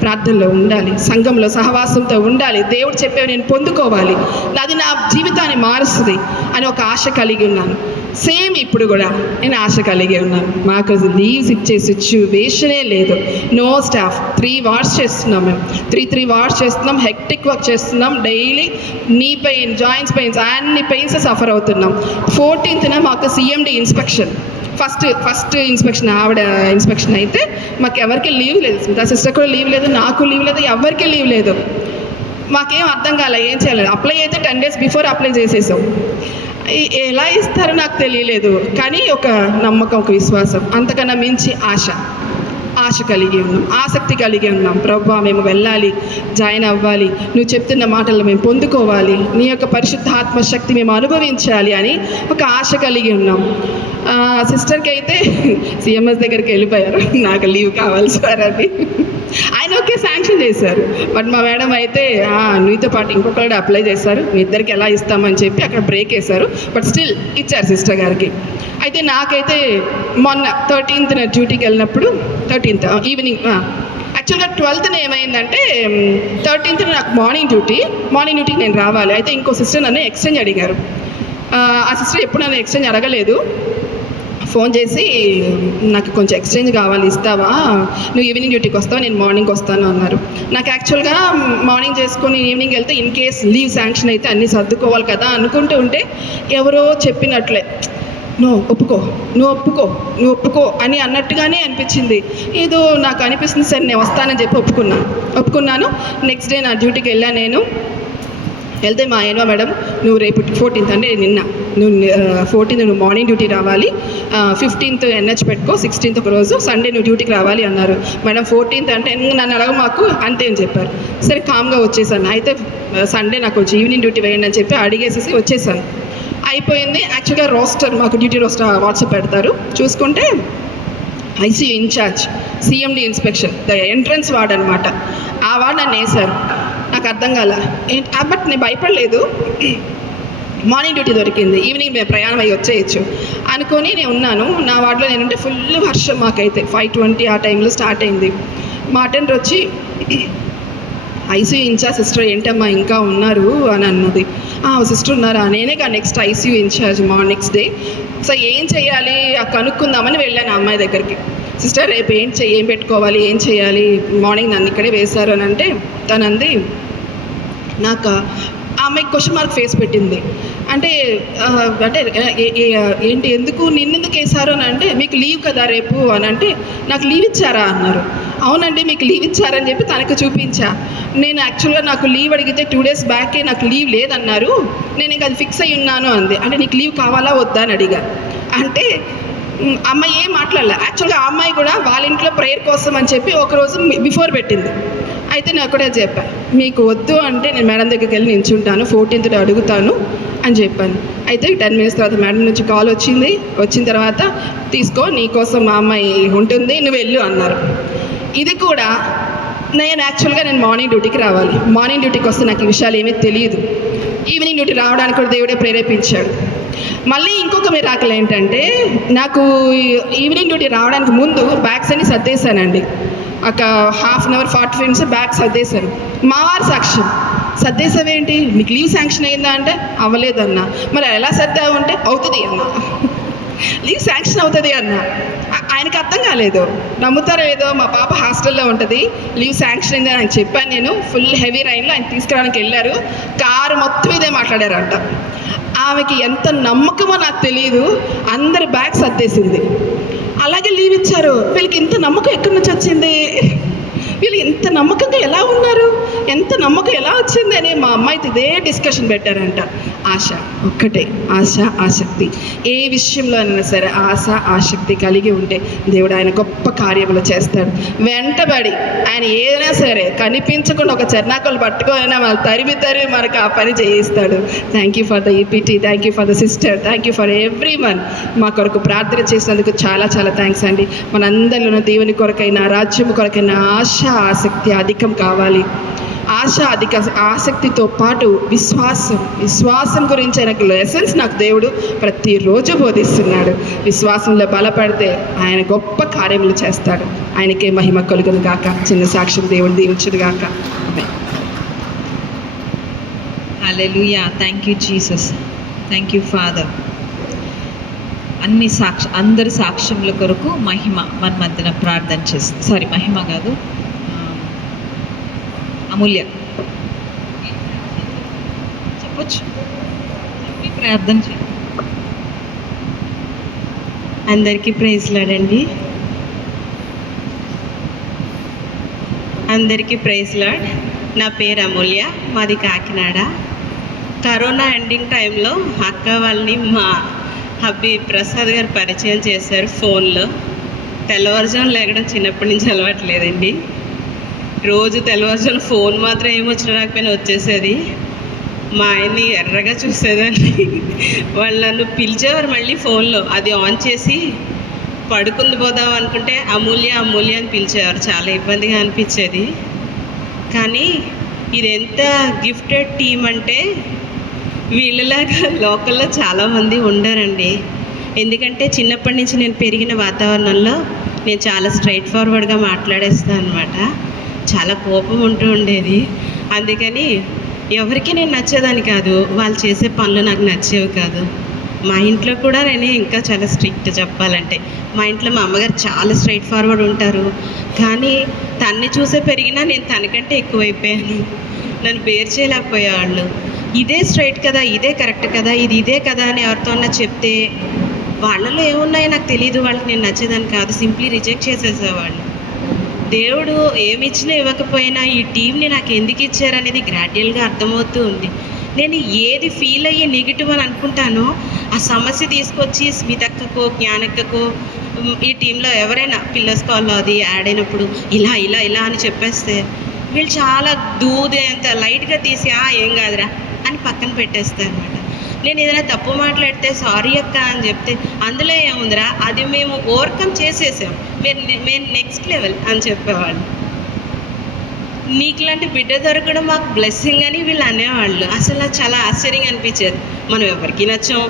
ప్రార్థనలో ఉండాలి, సంఘంలో సహవాసంతో ఉండాలి, దేవుడు చెప్పేవి నేను పొందుకోవాలి, అది నా జీవితాన్ని మారుస్తుంది అని ఒక ఆశ కలిగి ఉన్నాను. సేమ్ ఇప్పుడు కూడా నేను ఆశ కలిగి ఉన్నాను. మాకు లీవ్స్ ఇచ్చే సిచ్యువేషనే లేదు, నో స్టాఫ్. 3 wars చేస్తున్నాం, మేము 3 wars చేస్తున్నాం, హెక్టిక్ వర్క్ చేస్తున్నాం. Daily knee pain, joints pains, అన్ని పెయిన్స్ సఫర్ అవుతున్నాం. 14th మాకు CMD ఇన్స్పెక్షన్, ఫస్ట్ ఇన్స్పెక్షన్, ఆవిడ ఇన్స్పెక్షన్ అయితే మాకు ఎవరికి లీవ్ లేదు, స్మితా సిస్టర్ కూడా లీవ్ లేదు, నాకు లీవ్ లేదు, ఎవరికి లీవ్ లేదు. మాకేం అర్థం కాలే, ఏం చేయలేదు. అప్లై అయితే 10 days బిఫోర్ అప్లై చేసేసాం. ఎలా ఇస్తారో నాకు తెలియలేదు, కానీ ఒక నమ్మకం, ఒక విశ్వాసం, అంతకన్నా మించి ఆశ కలిగి ఉన్నాం, ఆసక్తి కలిగి ఉన్నాం. ప్రభువా మేము వెళ్ళాలి, జాయిన్ అవ్వాలి, నువ్వు చెప్తున్న మాటలు మేము పొందుకోవాలి, నీ యొక్క పరిశుద్ధ ఆత్మశక్తి మేము అనుభవించాలి అని ఒక ఆశ కలిగి ఉన్నాం. సిస్టర్కి అయితే CMS దగ్గరికి వెళ్ళిపోయారు, నాకు లీవ్ కావాలి సార్ అని. ఆయన ఓకే శాంక్షన్ చేశారు. బట్ మా మేడం అయితే నీతో పాటు ఇంకొకరు అప్లై చేశారు, మీ ఇద్దరికి ఎలా ఇస్తామని చెప్పి అక్కడ బ్రేక్ వేశారు. బట్ స్టిల్ ఇచ్చారు సిస్టర్ గారికి. అయితే నాకైతే మొన్న 13th డ్యూటీకి వెళ్ళినప్పుడు, 13th ఈవినింగ్, యాక్చువల్గా 12th ఏమైందంటే 13th నాకు మార్నింగ్ డ్యూటీకి నేను రావాలి. అయితే ఇంకో సిస్టర్ నన్ను ఎక్స్చేంజ్ అడిగారు. ఆ సిస్టర్ ఎప్పుడు నన్ను ఎక్స్చేంజ్ అడగలేదు. ఫోన్ చేసి నాకు కొంచెం ఎక్స్చేంజ్ కావాలి, ఇస్తావా, నువ్వు ఈవినింగ్ డ్యూటీకి వస్తావు, నేను మార్నింగ్ వస్తాను అన్నారు. నాకు యాక్చువల్గా మార్నింగ్ చేసుకొని ఈవినింగ్ వెళ్తే ఇన్ కేస్ లీవ్ శాంక్షన్ అయితే అన్నీ సర్దుకోవాలి కదా అనుకుంటూ ఉంటే ఎవరో చెప్పినట్లే నువ్వు ఒప్పుకో అని అన్నట్టుగానే అనిపించింది. ఏదో నాకు అనిపిస్తుంది, సరే నేను వస్తానని చెప్పి ఒప్పుకున్నాను. నెక్స్ట్ డే నా డ్యూటీకి వెళ్ళాను. నేను వెళ్తే మా ఏనో మేడం, నువ్వు రేపు 14th అంటే నిన్న, నువ్వు 14th నువ్వు మార్నింగ్ డ్యూటీ రావాలి, 15th NH పెట్టుకో, 16th ఒక రోజు సండే నువ్వు డ్యూటీకి రావాలి అన్నారు. మేడం 14th అంటే నన్ను అడగ మాకు అంతే అని చెప్పారు. సరే కామ్గా వచ్చేసాను. అయితే సండే నాకు వచ్చి ఈవినింగ్ డ్యూటీ వేయండి అని చెప్పి అడిగేసేసి వచ్చేసాను. అయిపోయింది. యాక్చువల్గా రోస్టర్, మాకు డ్యూటీ రోస్టర్ వాట్సాప్ పెడతారు, చూసుకుంటే ICU incharge, CMD inspection, the entrance ward అనమాట. ఆ వార్డ్ నన్ను వేశారు. నాకు అర్థం కాల, బట్ నేను భయపడలేదు. మార్నింగ్ డ్యూటీ దొరికింది, ఈవినింగ్ మేము ప్రయాణం అయ్యి వచ్చేయచ్చు అనుకొని నేను ఉన్నాను. నా వార్డులో నేనుంటే ఫుల్ వర్షం మాకైతే 5:20 ఆ టైంలో స్టార్ట్ అయింది. మా అటెండర్ వచ్చి ఐసీయూ ఇన్ఛార్జ్ సిస్టర్ ఏంటమ్మా ఇంకా ఉన్నారు అని అన్నది. సిస్టర్ ఉన్నారా, నేనే next ICU incharge next day. So ఏం చేయాలి కనుక్కుందామని వెళ్ళాను ఆ అమ్మాయి దగ్గరికి. సిస్టర్ రేపు ఏం పెట్టుకోవాలి, ఏం చేయాలి, మార్నింగ్ నన్ను ఇక్కడే వేశారు అని అంటే తనంది నాకు ఆ అమ్మాయి క్వశ్చన్ మార్క్ ఫేస్ పెట్టింది. అంటే ఏంటి ఎందుకు నిన్నెందుకు వేశారు అని అంటే మీకు లీవ్ కదా రేపు అని అంటే నాకు లీవ్ ఇచ్చారా అన్నారు. అవునండి మీకు లీవ్ ఇచ్చారని చెప్పి తనకు చూపించా. నేను యాక్చువల్గా నాకు లీవ్ అడిగితే 2 days బ్యాకే నాకు లీవ్ లేదన్నారు, నేను ఇంకా అది ఫిక్స్ అయ్యి ఉన్నాను అంది. అంటే నీకు లీవ్ కావాలా వద్దా అని అడిగా. అంటే అమ్మాయి ఏం మాట్లాడలే. యాక్చువల్గా ఆ అమ్మాయి కూడా వాళ్ళ ఇంట్లో ప్రేయర్ కోసం అని చెప్పి ఒకరోజు బిఫోర్ పెట్టింది. అయితే నేను అక్కడే చెప్పాను, మీకు వద్దు అంటే నేను మేడం దగ్గరికి వెళ్ళి నించుంటాను, 14th అడుగుతాను అని చెప్పాను. అయితే 10 minutes తర్వాత మేడం నుంచి కాల్ వచ్చిన తర్వాత తీసుకో నీకోసం మా అమ్మాయి ఉంటుంది నువ్వు వెళ్ళు అన్నారు. ఇది కూడా నేను యాక్చువల్గా మార్నింగ్ డ్యూటీకి రావాలి. మార్నింగ్ డ్యూటీకి వస్తే నాకు ఈ విషయాలు ఏమీ తెలియదు. ఈవినింగ్ డ్యూటీ రావడానికి కూడా దేవుడే ప్రేరేపించాడు. మళ్ళీ ఇంకొక మిరాకిల్ ఏంటంటే నాకు ఈవినింగ్ డ్యూటీ రావడానికి ముందు బ్యాగ్స్ అన్ని సర్దేశానండి. ఒక 1/2 hour 45 minutes బ్యాగ్ సర్దేశాను. మా వారి సాక్ష్యం, సర్దేశావేంటి నీకు లీవ్ శాంక్షన్ అయిందా అంటే అవ్వలేదన్నా. మరి ఎలా సర్దావు అంటే అవుతుంది అన్న, లీవ్ శాంక్షన్ అవుతుంది అన్న. ఆయనకు అర్థం కాలేదు. నమ్ముతారో ఏదో మా పాప హాస్టల్లో ఉంటుంది, లీవ్ శాంక్షన్ అయిందని ఆయన చెప్పాను. నేను ఫుల్ హెవీ రైన్లో ఆయన తీసుకురావడానికి వెళ్ళారు, కారు మొత్తం ఇదే మాట్లాడారంట. ఆమెకి ఎంత నమ్మకమో నాకు తెలియదు, అందరి బ్యాగ్ సర్దేసింది. అలాగే లీవ్ ఇచ్చారు. వీళ్ళకి ఇంత నమ్మకం ఎక్కడి నుంచి వచ్చింది, వీళ్ళు ఇంత నమ్మకంగా ఎలా ఉన్నారు, ఎంత నమ్మకం ఎలా వచ్చింది అని మా అమ్మాయితో ఇదే డిస్కషన్ పెట్టారంట. ఆశ ఒక్కటే, ఆశ ఆసక్తి. ఏ విషయంలో అయినా సరే ఆశ ఆసక్తి కలిగి ఉంటే దేవుడు ఆయన గొప్ప కార్యములు చేస్తాడు. వెంటబడి ఆయన ఏదైనా సరే కనిపించకుండా ఒక చెన్నాకులు పట్టుకోనైనా వాళ్ళు తరిమి మనకు ఆ పని చేయిస్తాడు. Thank you for the EPT, thank you for the sister, thank you for every one. మా కొరకు ప్రార్థన చేసినందుకు చాలా చాలా థ్యాంక్స్ అండి. మనందరిలోనూ దేవుని కొరకైనా రాజ్యం కొరకైనా ఆశ ఆసక్తి అధికం కావాలి. ఆసక్తితో పాటు విశ్వాసం గురించి ఆయనకు లెసన్స్ నాకు దేవుడు ప్రతిరోజు బోధిస్తున్నాడు. విశ్వాసంలో బలపడితే ఆయన గొప్ప కార్యములు చేస్తాడు. ఆయనకే మహిమ కలుగును గాక. చిన్న సాక్ష్యం దేవుడు దీవించును గాక. Hallelujah. Thank you Jesus, thank you Father. అందరి సాక్ష్యముల కొరకు మహిమ మన మధ్యన ప్రార్థన చేస్తుంది. మహిమ కాదు, అమూల్య చెప్పొచ్చు, ప్రార్థన చేయండి. అందరికీ ప్రైజ్ లార్డ్. అందరికీ ప్రైజ్ లార్డ్. నా పేరు అమూల్య, మాది కాకినాడ. కరోనా ఎండింగ్ టైంలో అక్క వాళ్ళని మా హబ్బీ ప్రసాద్ గారు పరిచయం చేశారు ఫోన్లో. తెల్లవారుజాము లేకడం చిన్నప్పటి నుంచి అలవాట్లేదండి. రోజు తెల్లవారుజాము ఫోన్ మాత్రం ఏమొచ్చినా రాకపోయినా వచ్చేసేది. మా ఆయన్ని ఎర్రగా చూసేదాన్ని. వాళ్ళు నన్ను పిలిచేవారు మళ్ళీ ఫోన్లో, అది ఆన్ చేసి పడుకుంది పోదాం అనుకుంటే అమూల్య అమూల్య అని పిలిచేవారు. చాలా ఇబ్బందిగా అనిపించేది. కానీ ఇది ఎంత గిఫ్టెడ్ టీం అంటే వీళ్ళలాగా లోకల్లో చాలామంది ఉండరండి. ఎందుకంటే చిన్నప్పటి నుంచి నేను పెరిగిన వాతావరణంలో నేను చాలా స్ట్రైట్ ఫార్వర్డ్గా మాట్లాడేస్తాను అనమాట. చాలా కోపం ఉంటూ ఉండేది. అందుకని ఎవరికి నేను నచ్చేదాన్ని కాదు, వాళ్ళు చేసే పనులు నాకు నచ్చేవి కాదు. మా ఇంట్లో కూడా నేను ఇంకా చాలా స్ట్రిక్ట్ చెప్పాలంటే. మా ఇంట్లో మా అమ్మగారు చాలా స్ట్రైట్ ఫార్వర్డ్ ఉంటారు. కానీ తన్ని చూసే పెరిగినా నేను తనకంటే ఎక్కువైపోయాను. నన్ను బేర్ చేయలేకపోయేవాళ్ళు. ఇదే స్ట్రైట్ కదా, ఇదే కరెక్ట్ కదా, ఇదే కదా అని ఎవరితోన్నా చెప్తే వాళ్ళలో ఏమున్నాయో నాకు తెలియదు, వాళ్ళకి నేను నచ్చేదాన్ని కాదు, సింప్లీ రిజెక్ట్ చేసేసేవాళ్ళు. దేవుడు ఏమిచ్చినా ఇవ్వకపోయినా ఈ టీంని నాకు ఎందుకు ఇచ్చారనేది గ్రాడ్యువల్గా అర్థమవుతూ ఉంది. నేను ఏది ఫీల్ అయ్యి నెగిటివ్ అని అనుకుంటానో ఆ సమస్య తీసుకొచ్చి స్మితక్కకో జ్ఞానక్కకో ఈ టీంలో ఎవరైనా పిల్లర్స్ కాల్లో అది యాడ్ అయినప్పుడు ఇలా ఇలా ఇలా అని చెప్పేస్తే వీళ్ళు చాలా అంత లైట్గా తీసి ఏం కాదురా అని పక్కన పెట్టేస్తారు అనమాట. నేను ఏదైనా తప్పు మాట్లాడితే సారీ అక్క అని చెప్తే అందులో ఏముందిరా, అది మేము ఓవర్కమ్ చేసేసాం, మేము నెక్స్ట్ లెవెల్ అని చెప్పేవాళ్ళు. నీకులాంటి బిడ్డ దొరకడం మాకు బ్లెస్సింగ్ అని వీళ్ళు అనేవాళ్ళు. అసలు నాకు చాలా ఆశ్చర్యంగా అనిపించేది. మనం ఎవరికి నచ్చం,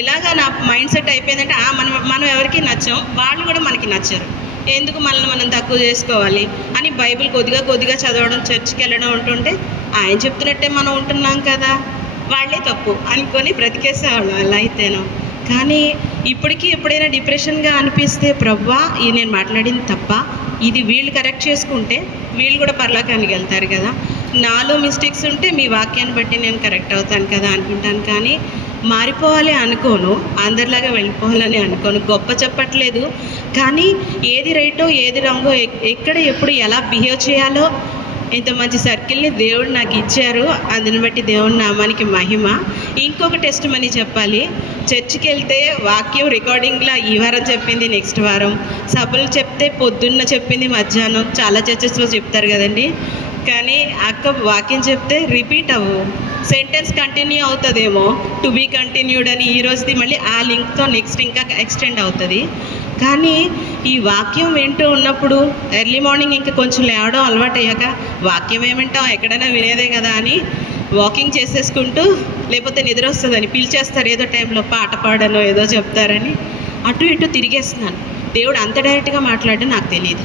ఎలాగా నా మైండ్ సెట్ అయిపోయిందంటే మనం ఎవరికి నచ్చం, వాళ్ళు కూడా మనకి నచ్చరు, ఎందుకు మనల్ని మనం తక్కువ చేసుకోవాలి అని బైబిల్ కొద్దిగా చదవడం, చర్చికి వెళ్ళడం ఉంటుంటే ఆయన చెప్తున్నట్టే మనం ఉంటున్నాం కదా, వాళ్ళే తప్పు అనుకొని బ్రతికేసేవాళ్ళు అలా అయితేనో. కానీ ఇప్పటికీ ఎప్పుడైనా డిప్రెషన్గా అనిపిస్తే ప్రభువా ఇది నేను మాట్లాడింది తప్ప, ఇది వీళ్ళు కరెక్ట్ చేసుకుంటే వీళ్ళు కూడా పరలోకానికి వెళ్తారు కదా, నాలో మిస్టేక్స్ ఉంటే మీ వాక్యాన్ని బట్టి నేను కరెక్ట్ అవుతాను కదా అనుకుంటాను. కానీ మారిపోవాలి అనుకోను, అందరిలాగా వెళ్ళిపోవాలని అనుకోను. గొప్ప చెప్పట్లేదు, కానీ ఏది రైటో ఏది రాంగో, ఎక్కడ ఎప్పుడు ఎలా బిహేవ్ చేయాలో ఇంత మంచి సర్కిల్ని దేవుడు నాకు ఇచ్చారు. అందుని బట్టి దేవుడి నామానికి మహిమ. ఇంకొక టెస్ట్ మనీ చెప్పాలి. చర్చికి వెళ్తే వాక్యం రికార్డింగ్లా ఈ వారం చెప్పింది, నెక్స్ట్ వారం సభలు చెప్తే పొద్దున్న చెప్పింది, మధ్యాహ్నం చాలా చర్చెస్లో చెప్తారు కదండి. కానీ అక్క వాక్యం చెప్తే రిపీట్ అవ్వు, సెంటెన్స్ కంటిన్యూ అవుతుందేమో, టు బీ కంటిన్యూడ్ అని ఈ రోజుది మళ్ళీ ఆ లింక్తో నెక్స్ట్ ఇంకా ఎక్స్టెండ్ అవుతుంది. కానీ ఈ వాక్యం వింటూ ఉన్నప్పుడు ఎర్లీ మార్నింగ్ ఇంకా కొంచెం లేవడం అలవాటు అయ్యాక వాక్యం ఏమంటాం, ఎక్కడైనా వినేదే కదా అని వాకింగ్ చేసేసుకుంటూ, లేకపోతే నిద్ర వస్తుందని పిలిచేస్తారు ఏదో టైంలో పాట పాడనో ఏదో చెప్తారని అటు ఇటు తిరిగేస్తున్నాను. దేవుడు అంత డైరెక్ట్గా మాట్లాడడం నాకు తెలియదు.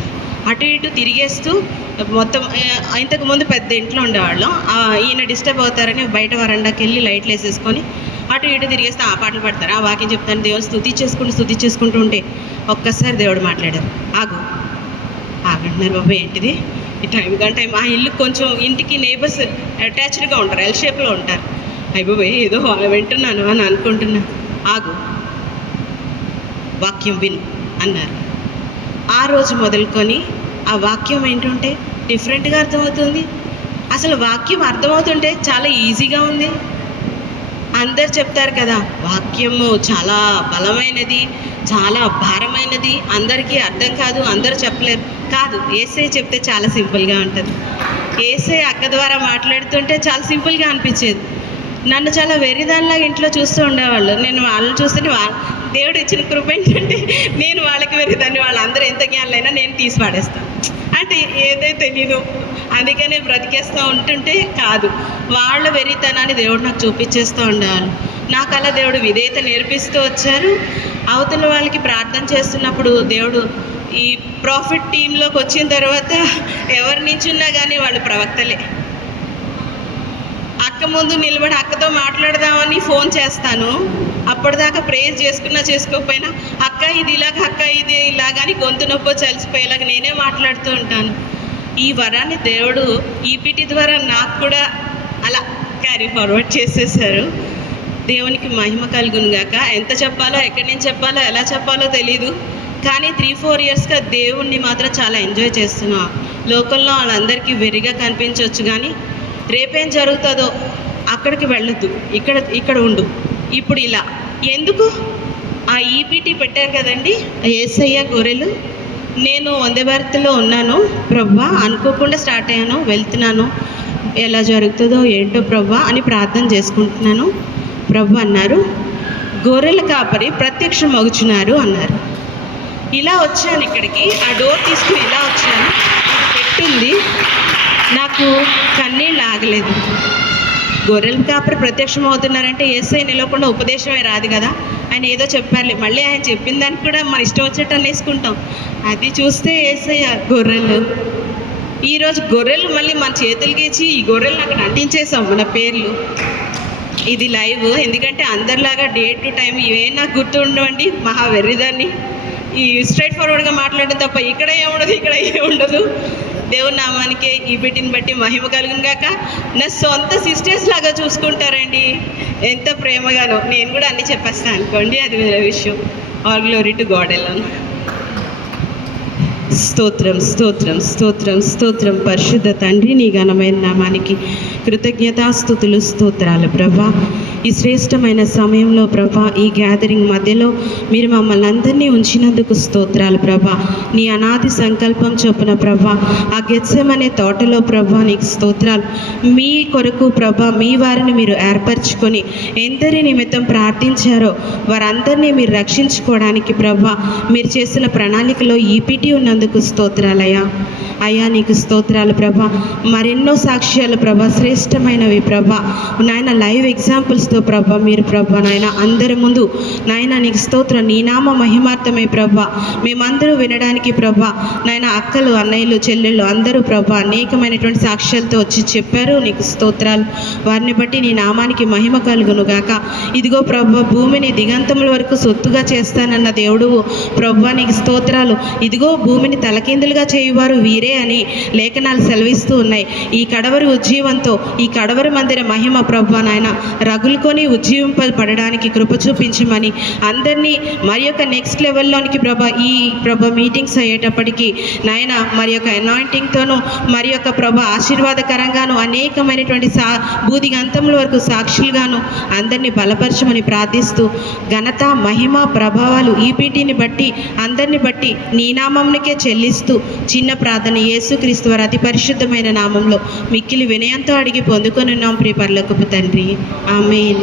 అటు ఇటు తిరిగేస్తూ మొత్తం ఇంతకుముందు పెద్ద ఇంట్లో ఉండేవాళ్ళం, ఈయన డిస్టర్బ్ అవుతారని బయట వరండాకి వెళ్ళి లైట్లు వేసేసుకొని అటు ఇటు తిరిగేస్తే ఆ పాటలు పాడతారు, ఆ వాక్యం చెప్తాను, దేవుడు స్తుతి చేసుకుంటూ ఉంటే ఒక్కసారి దేవుడు మాట్లాడారు, ఆగంటున్నారు బాబు ఏంటిది ఈ టైం. ఆ ఇల్లు కొంచెం ఇంటికి నేబర్స్ అటాచ్డ్గా ఉంటారు, ఎల్ షేప్లో ఉంటారు. అయిపోయి ఏదో వింటున్నాను అని అనుకుంటున్నా, ఆగు వాక్యం విను అన్నారు. ఆ రోజు మొదలుకొని ఆ వాక్యం ఏంటంటే డిఫరెంట్గా అర్థమవుతుంది. అసలు వాక్యం అర్థమవుతుంటే చాలా ఈజీగా ఉంది. అందరు చెప్తారు కదా వాక్యము చాలా బలమైనది, చాలా భారమైనది, అందరికీ అర్థం కాదు, అందరూ చెప్పలేరు. కాదు, యేసయ్య చెప్తే చాలా సింపుల్గా ఉంటుంది. యేసయ్య అక్క ద్వారా మాట్లాడుతుంటే చాలా సింపుల్గా అనిపించేది. నన్ను చాలా వెర్రిదానిలాగా ఇంట్లో చూస్తూ ఉండేవాళ్ళు. నేను వాళ్ళని చూస్తుంటే దేవుడు ఇచ్చిన కృప ఏంటంటే నేను వాళ్ళకి వెర్రిదాన్ని, వాళ్ళందరూ ఎంత జ్ఞానులైనా నేను తీసి పాడేస్తాను. అంటే ఏదైతే తెలీదు అందుకనే బ్రతికేస్తూ ఉంటుంటే కాదు, వాళ్ళ వెర్రితనాన్ని దేవుడు నాకు చూపించేస్తూ ఉండేవాళ్ళు. నాకు అలా దేవుడు విధేయత నేర్పిస్తూ వచ్చారు. అవతల వాళ్ళకి ప్రార్థన చేస్తున్నప్పుడు దేవుడు ఈ ప్రాఫిట్ టీంలోకి వచ్చిన తర్వాత ఎవరి నుంచి ఉన్నా కానీ వాళ్ళు ప్రవక్తలే. అక్క ముందు నిలబడి అక్కతో మాట్లాడదామని ఫోన్ చేస్తాను, అప్పటిదాకా ప్రేయర్ చేసుకోకపోయినా అక్క ఇది ఇలాగ, అక్క ఇది ఇలాగని గొంతు నొప్పి చలిసిపోయేలాగా నేనే మాట్లాడుతూ ఉంటాను. ఈ వరాన్ని దేవుడు ఈపీటీ ద్వారా నాకు కూడా అలా క్యారీ ఫార్వర్డ్ చేసేసారు. దేవునికి మహిమ కలుగును గాక. ఎంత చెప్పాలో, ఎక్కడి నుంచి చెప్పాలో, ఎలా చెప్పాలో తెలీదు. కానీ 3-4 ఇయర్స్గా దేవుణ్ణి మాత్రం చాలా ఎంజాయ్ చేస్తున్నాం. లోకల్లో వాళ్ళందరికీ వెరిగా కనిపించవచ్చు, కానీ రేపేం జరుగుతుందో అక్కడికి వెళ్ళొద్దు, ఇక్కడ ఉండు. ఇప్పుడు ఇలా ఎందుకు ఆ ఈపీటీ పెట్టారు కదండి, యేసయ్య గొర్రెలు. నేను వందే భారత్లో ఉన్నాను ప్రభువా, అనుకోకుండా స్టార్ట్ అయ్యాను, వెళ్తున్నాను, ఎలా జరుగుతుందో ఏంటో ప్రభువా అని ప్రార్థన చేసుకుంటున్నాను. ప్రభు అన్నారు, గొర్రెల కాపరి ప్రత్యక్షం మగుచున్నారు అన్నారు. ఇలా వచ్చాను ఇక్కడికి, ఆ డోర్ తీసుకుని ఇలా వచ్చాను, పెట్టుంది, నాకు కన్నీళ్ళు ఆగలేదు. గొర్రెల కాపరి ప్రత్యక్షం అవుతున్నారంటే యేసయ్య నిలవకుండా ఉపదేశమే రాదు కదా, ఆయన ఏదో చెప్పారులే, మళ్ళీ ఆయన చెప్పిన దానికి కూడా మన ఇష్టం వచ్చేట్టు అనేసుకుంటాం. అది చూస్తే యేసయ్య గొర్రెలు, ఈరోజు గొర్రెలు మళ్ళీ మన చేతులకి ఇచ్చి ఈ గొర్రెలు అక్కడ అంటించేసాం మన పేర్లు. ఇది లైవ్, ఎందుకంటే అందరిలాగా డే టు టైం ఇవే నాకు గుర్తుండవండి, మహా వెర్రిదాన్ని. ఈ స్ట్రైట్ ఫార్వర్డ్గా మాట్లాడడం తప్ప ఇక్కడ ఏముండదు, ఇక్కడ ఏముండదు. దేవుని నామానికి ఈ బిడ్డని బట్టి మహిమ కలుగును గాక. నా సొంత సిస్టర్స్ లాగా చూసుకుంటారండి, ఎంత ప్రేమగానో. నేను కూడా అన్నీ చెప్పేస్తాను అనుకోండి, అది వేరే విషయం. All glory to God alone. స్తోత్రం స్తోత్రం స్తోత్రం స్తోత్రం. పరిశుద్ధ తండ్రి, నీ ఘనమైన నామానికి కృతజ్ఞతాస్తుతులు స్తోత్రాలు ప్రభా. ఈ శ్రేష్టమైన సమయంలో ప్రభా, ఈ గ్యాదరింగ్ మధ్యలో మీరు మమ్మల్ని అందరినీ ఉంచినందుకు స్తోత్రాలు ప్రభా. నీ అనాది సంకల్పం చొప్పున ప్రభా, ఆ గెత్సెమనే తోటలో ప్రభా నీకు స్తోత్రాలు. మీ కొరకు ప్రభా మీ వారిని మీరు ఏర్పరచుకొని ఎందరి నిమిత్తం ప్రార్థించారో వారందరినీ మీరు రక్షించుకోవడానికి ప్రభా మీరు చేసిన ప్రణాళికలో ఈపీటీ ఉన్నందుకు స్తోత్రాలయ్యా. అయ్యా నీకు స్తోత్రాలు ప్రభా. మరెన్నో సాక్ష్యాలు ప్రభా, శ్రేష్టమైనవి ప్రభా నాయన, లైవ్ ఎగ్జాంపుల్స్తో ప్రభా మీరు ప్రభా నాయన అందరి ముందు నాయన నీకు స్తోత్రం. నీ నామ మహిమార్థమై ప్రభా మేమందరూ వినడానికి ప్రభా నాయన, అక్కలు అన్నయ్యలు చెల్లెళ్ళు అందరూ ప్రభా అనేకమైనటువంటి సాక్ష్యాలతో వచ్చి చెప్పారు. నీకు స్తోత్రాలు. వారిని బట్టి నీ నామానికి మహిమ కలుగును గాక. ఇదిగో ప్రభా, భూమిని దిగంతముల వరకు సొత్తుగా చేస్తానన్న దేవుడు ప్రభా నీకు స్తోత్రాలు. ఇదిగో భూమిని తలకిందులుగా చేయువారు వీరే అని లేఖనాలు సెలవిస్తూ ఉన్నాయి. ఈ కడవరి ఉజ్జీవంతో ఈ కడవరి మందిర మహిమ ప్రభా నాయన రగులుకొని ఉజ్జీవింపబడడానికి కృప చూపించమని అందరినీ మరి యొక్క నెక్స్ట్ లెవెల్లోనికి ప్రభా ఈ ప్రభా మీటింగ్స్ అయ్యేటప్పటికీ నాయన మరి యొక్క అనాయింటింగ్తోనూ మరి యొక్క ప్రభా ఆశీర్వాదకరంగాను అనేకమైనటువంటి బూదిగంతముల వరకు సాక్షులుగాను అందరినీ బలపరచమని ప్రార్థిస్తూ ఘనత మహిమ ప్రభావాలు ఈపీటీని బట్టి అందరిని బట్టి నీ నామంకే చెల్లిస్తూ చిన్న ప్రార్థన యేసుక్రీస్తు వారి అతి పరిశుద్ధమైన నామంలో మిక్కిలి వినయంతో అడిగి పొందుకొని ఉన్నాం ప్రియ పరలోకపు తండ్రి, ఆమేన్.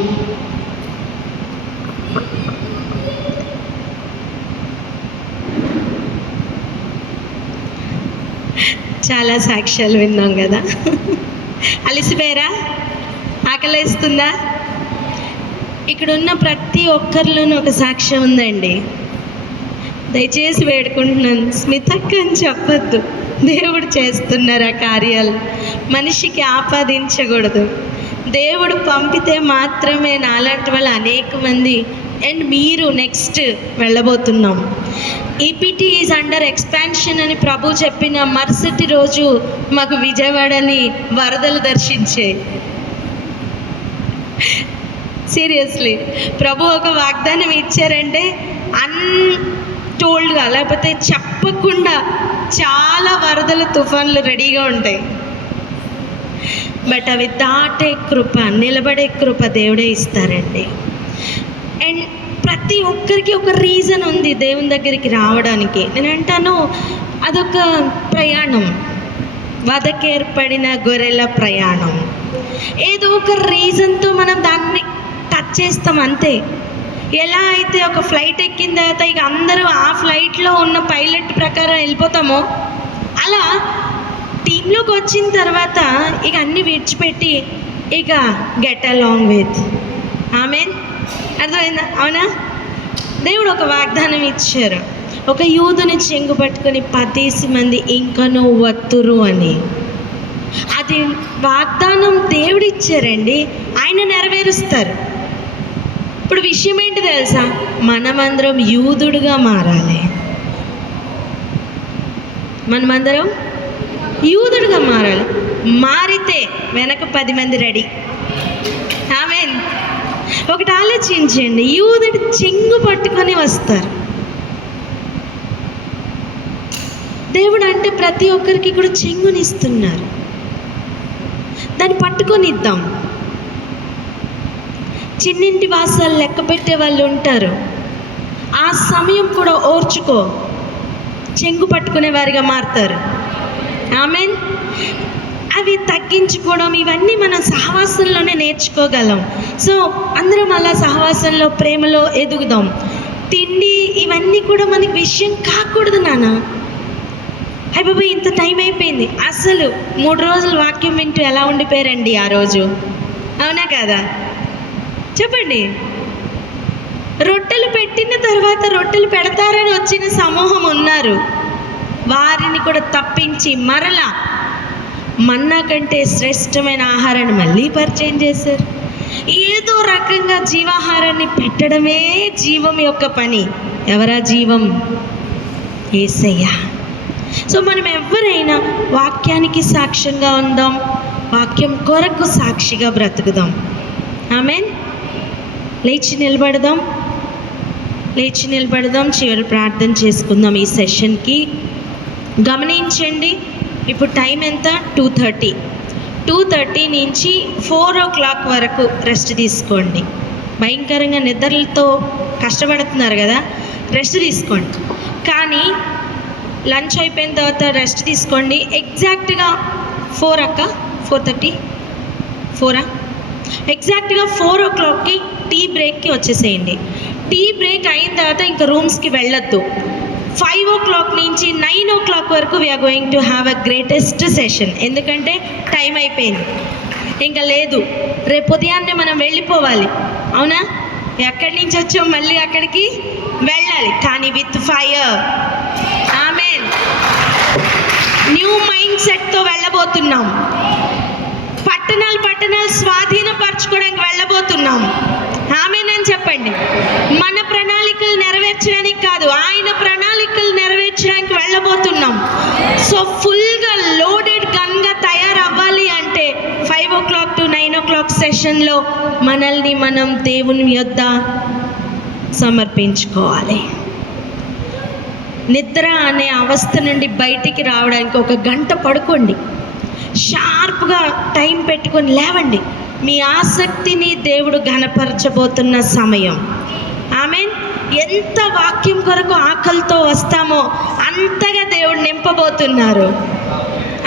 చాలా సాక్ష్యాలు విన్నాం కదా. అలిసిపోయారా? ఆకలేస్తుందా? ఇక్కడ ఉన్న ప్రతి ఒక్కరిలోనూ ఒక సాక్ష్యం ఉందండి. దయచేసి వేడుకుంటున్నాను, స్మితక్క అని చెప్పొద్దు. దేవుడు చేస్తున్నారు ఆ కార్యాలు, మనిషికి ఆపాదించకూడదు. దేవుడు పంపితే మాత్రమే నాలాంటి వాళ్ళు అనేక మంది అండ్ మీరు నెక్స్ట్ వెళ్ళబోతున్నాం. ఈపీటీ ఈజ్ అండర్ ఎక్స్పాన్షన్ అని ప్రభు చెప్పిన మరుసటి రోజు మాకు విజయవాడని వరదలు దర్శించే. సీరియస్లీ ప్రభు ఒక వాగ్దానం ఇచ్చారంటే అన్టోల్డ్గా, లేకపోతే చెప్పకుండా చాలా వరదలు తుఫాన్లు రెడీగా ఉంటాయి. బట్ అవి దాటే కృప, నిలబడే కృప దేవుడే ఇస్తారండి. అండ్ ప్రతి ఒక్కరికి ఒక రీజన్ ఉంది దేవుని దగ్గరికి రావడానికి. నేను అంటాను అదొక ప్రయాణం, వదకేర్పడిన గొర్రెల ప్రయాణం. ఏదో ఒక రీజన్తో మనం దాన్ని టచ్ చేస్తాం అంతే. ఎలా అయితే ఒక ఫ్లైట్ ఎక్కిన తర్వాత ఇక అందరూ ఆ ఫ్లైట్లో ఉన్న పైలట్ ప్రకారం వెళ్ళిపోతామో, అలా టీంలోకి వచ్చిన తర్వాత ఇక అన్నీ విడిచిపెట్టి ఇక గెట్ అలాంగ్ విత్. ఆమేన్. అర్థమైందా? అవునా? దేవుడు ఒక వాగ్దానం ఇచ్చారు, ఒక యూదుని చెంగు పట్టుకొని 10 మంది ఇంకనూ వత్తురు అని. అది వాగ్దానం దేవుడు ఇచ్చారండి, ఆయన నెరవేరుస్తారు. ఇప్పుడు విషయం ఏంటి తెలుసా? మనమందరం యూదుడుగా మారాలి. మనమందరం యూదుడుగా మారాలి. మారితే వెనక 10 మంది రెడీ. ఆమేన్. ఒకటి ఆలోచించండి, యూదుడు చెంగు పట్టుకొని వస్తారు. దేవుడు అంటే ప్రతి ఒక్కరికి కూడా చెంగునిస్తున్నారు, దాన్ని పట్టుకొని ఇద్దాం. చిన్నింటి వాసాలు లెక్క పెట్టే వాళ్ళు ఉంటారు, ఆ సమయం కూడా ఓర్చుకో, చెంగు పట్టుకునే వారిగా మారుతారు. ఆమేన్. అవి తగ్గించుకోవడం ఇవన్నీ మనం సహవాసంలోనే నేర్చుకోగలం. సో అందరం అలా సహవాసంలో ప్రేమలో ఎదుగుదాం. తిండి ఇవన్నీ కూడా మనకి విషయం కాకూడదు నాన్న. అయ్య బాబా ఇంత టైం అయిపోయింది. అసలు 3 రోజులు వాక్యం వింటూ ఎలా ఉండిపోయారండి ఆ రోజు, అవునా కదా? చెప్పండి. రొట్టెలు పెట్టిన తర్వాత రొట్టెలు పెడతారని వచ్చిన సమూహం ఉన్నారు, వారిని కూడా తప్పించి మరలా మన్నా కంటే శ్రేష్టమైన ఆహారాన్ని మళ్ళీ పరిచయం చేశారు. ఏదో రకంగా జీవాహారాన్ని పెట్టడమే జీవం యొక్క పని. ఎవరా జీవం? యేసయ్య. సో మనం ఎవరైనా వాక్యానికి సాక్ష్యంగా ఉందాం, వాక్యం కొరకు సాక్షిగా బ్రతుకుదాం. ఆమేన్. లేచి నిలబడదాం, చివరి ప్రార్థన చేసుకుందాం ఈ సెషన్కి. గమనించండి, ఇప్పుడు టైం ఎంత? 2:30. 2:30 నుంచి 4 o'clock వరకు రెస్ట్ తీసుకోండి. భయంకరంగా నిద్రలతో కష్టపడుతున్నారు కదా, రెస్ట్ తీసుకోండి. కానీ లంచ్ అయిపోయిన తర్వాత రెస్ట్ తీసుకోండి. ఎగ్జాక్ట్గా 4:30 ఎగ్జాక్ట్గా 4 o'clockకి టీ బ్రేక్కి వచ్చేసేయండి. టీ బ్రేక్ అయిన తర్వాత ఇంకా రూమ్స్కి వెళ్ళొద్దు. 5 o'clock నుంచి 9 o'clock వరకు we are going to have a greatest session. ఎందుకంటే టైం అయిపోయింది, ఇంకా లేదు. రేపు ఉదయాన్నే మనం వెళ్ళిపోవాలి, అవునా? ఎక్కడి నుంచి వచ్చాం మళ్ళీ అక్కడికి వెళ్ళాలి, కానీ with fire. Amen. New mind సెట్తో వెళ్ళబోతున్నాం. పట్టణాలు స్వాధీనపరచుకోవడానికి వెళ్ళబోతున్నాం. ఆమేన్ అని చెప్పండి. మన ప్రణాళికలు నెరవేర్చడానికి కాదు, ఆయన ప్రణాళికలు నెరవేర్చడానికి వెళ్ళబోతున్నాం. సో ఫుల్గా లోడెడ్ గన్గా తయారవ్వాలి అంటే 5 o'clock to 9 o'clock సెషన్లో మనల్ని మనం దేవుని యొద్ద సమర్పించుకోవాలి. నిద్ర అనే అవస్థ నుండి బయటికి రావడానికి 1 గంట పడుకోండి. షార్ప్గా టైం పెట్టుకొని లేవండి. మీ ఆసక్తిని దేవుడు ఘనపరచబోతున్న సమయం. ఆమేన్. ఎంత వాక్యం కొరకు ఆకలితో వస్తామో అంతగా దేవుడు నింపబోతున్నారు.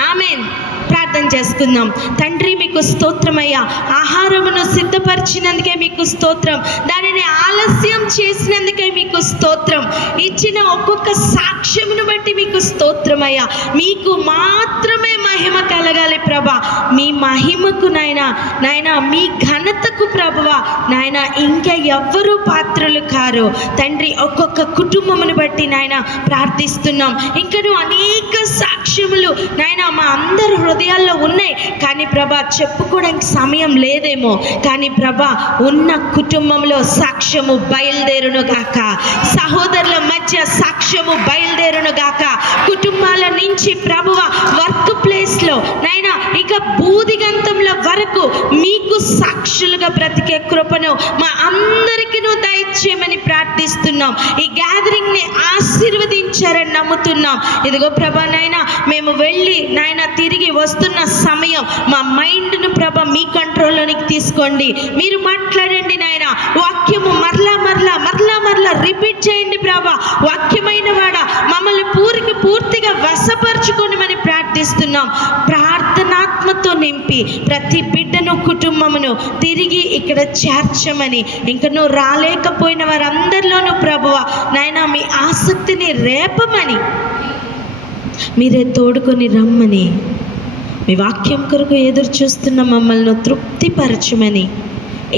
ఆమేన్. ప్రార్థన చేసుకుందాం. తండ్రి, మీకు స్తోత్రమయ్యా. ఆహారమును సిద్ధపరిచినందుకే మీకు స్తోత్రం. దానిని ఆలస్యం చేసినందుకే మీకు స్తోత్రం. ఇచ్చిన ఒక్కొక్క సాక్ష్యమును బట్టి మీకు స్తోత్రమయ్యా. మీకు మాత్రమే మహిమ కలగాలి ప్రభా. మీ మహిమకు నాయనా మీ ఘనతకు ప్రభువా నాయనా ఇంకా ఎవ్వరూ పాత్రలు కారు తండ్రి. ఒక్కొక్క కుటుంబమును బట్టి నాయన ప్రార్థిస్తున్నాం. ఇంకను అనేక సాక్ష్యములు నాయన మా అందరి హృదయాల్లో ఉన్నాయి, కానీ ప్రభా చెప్పుకోవడానికి సమయం లేదేమో. కానీ ప్రభా ఉన్న కుటుంబంలో సాక్ష్యము బయలుదేరును గాక. సహోదరుల మధ్య సాక్ష్యము బయలుదేరును గాక. కుటుంబాల నుంచి ప్రభువ వర్క్ ప్లేస్లో నైనా ఇక బూదిగంతంల వరకు మీకు సాక్షులుగా బ్రతికే కృపను మా అందరికీ దయచేయమని ప్రార్థిస్తున్నాం. ఈ గ్యాదరింగ్ని ఆశీర్వదించారని నమ్ముతున్నాం. ఇదిగో ప్రభా నాయనా, మేము వెళ్ళి నాయన తిరిగి వస్తున్న సమయం మా మైండ్ను ప్రభా మీ కంట్రోల్లోనికి తీసుకోండి. మీరు మాట్లాడండి నాయన. వాక్యము మరలా రిపీట్ చేయండి ప్రభా. వాక్యమైన వాడ మమ్మల్ని పూర్తిగా వశపరచుకొని మరి ప్రార్థిస్తున్నాం. ప్రార్థనాత్మతో నింపి ప్రతి బిడ్డను కుటుంబమును తిరిగి ఇక్కడ చేర్చమని, ఇంక నువ్వు రాలేకపోయిన వారందరిలోనూ ప్రభువ నాయన మీ ఆసక్తిని రేపమని, మీరే తోడుకొని రమ్మని, మీ వాక్యం కొరకు ఎదురు చూస్తున్న మమ్మల్ని తృప్తిపరచమని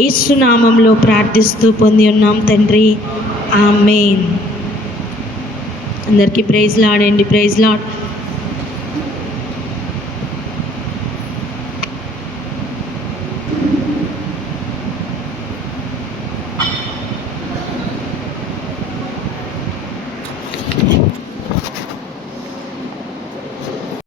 యేసు నామంలో ప్రార్థిస్తూ పొంది ఉన్నాం తండ్రి. ఆమేన్. అందరికీ ప్రైజ్ లార్డ్ అండి. Praise lord.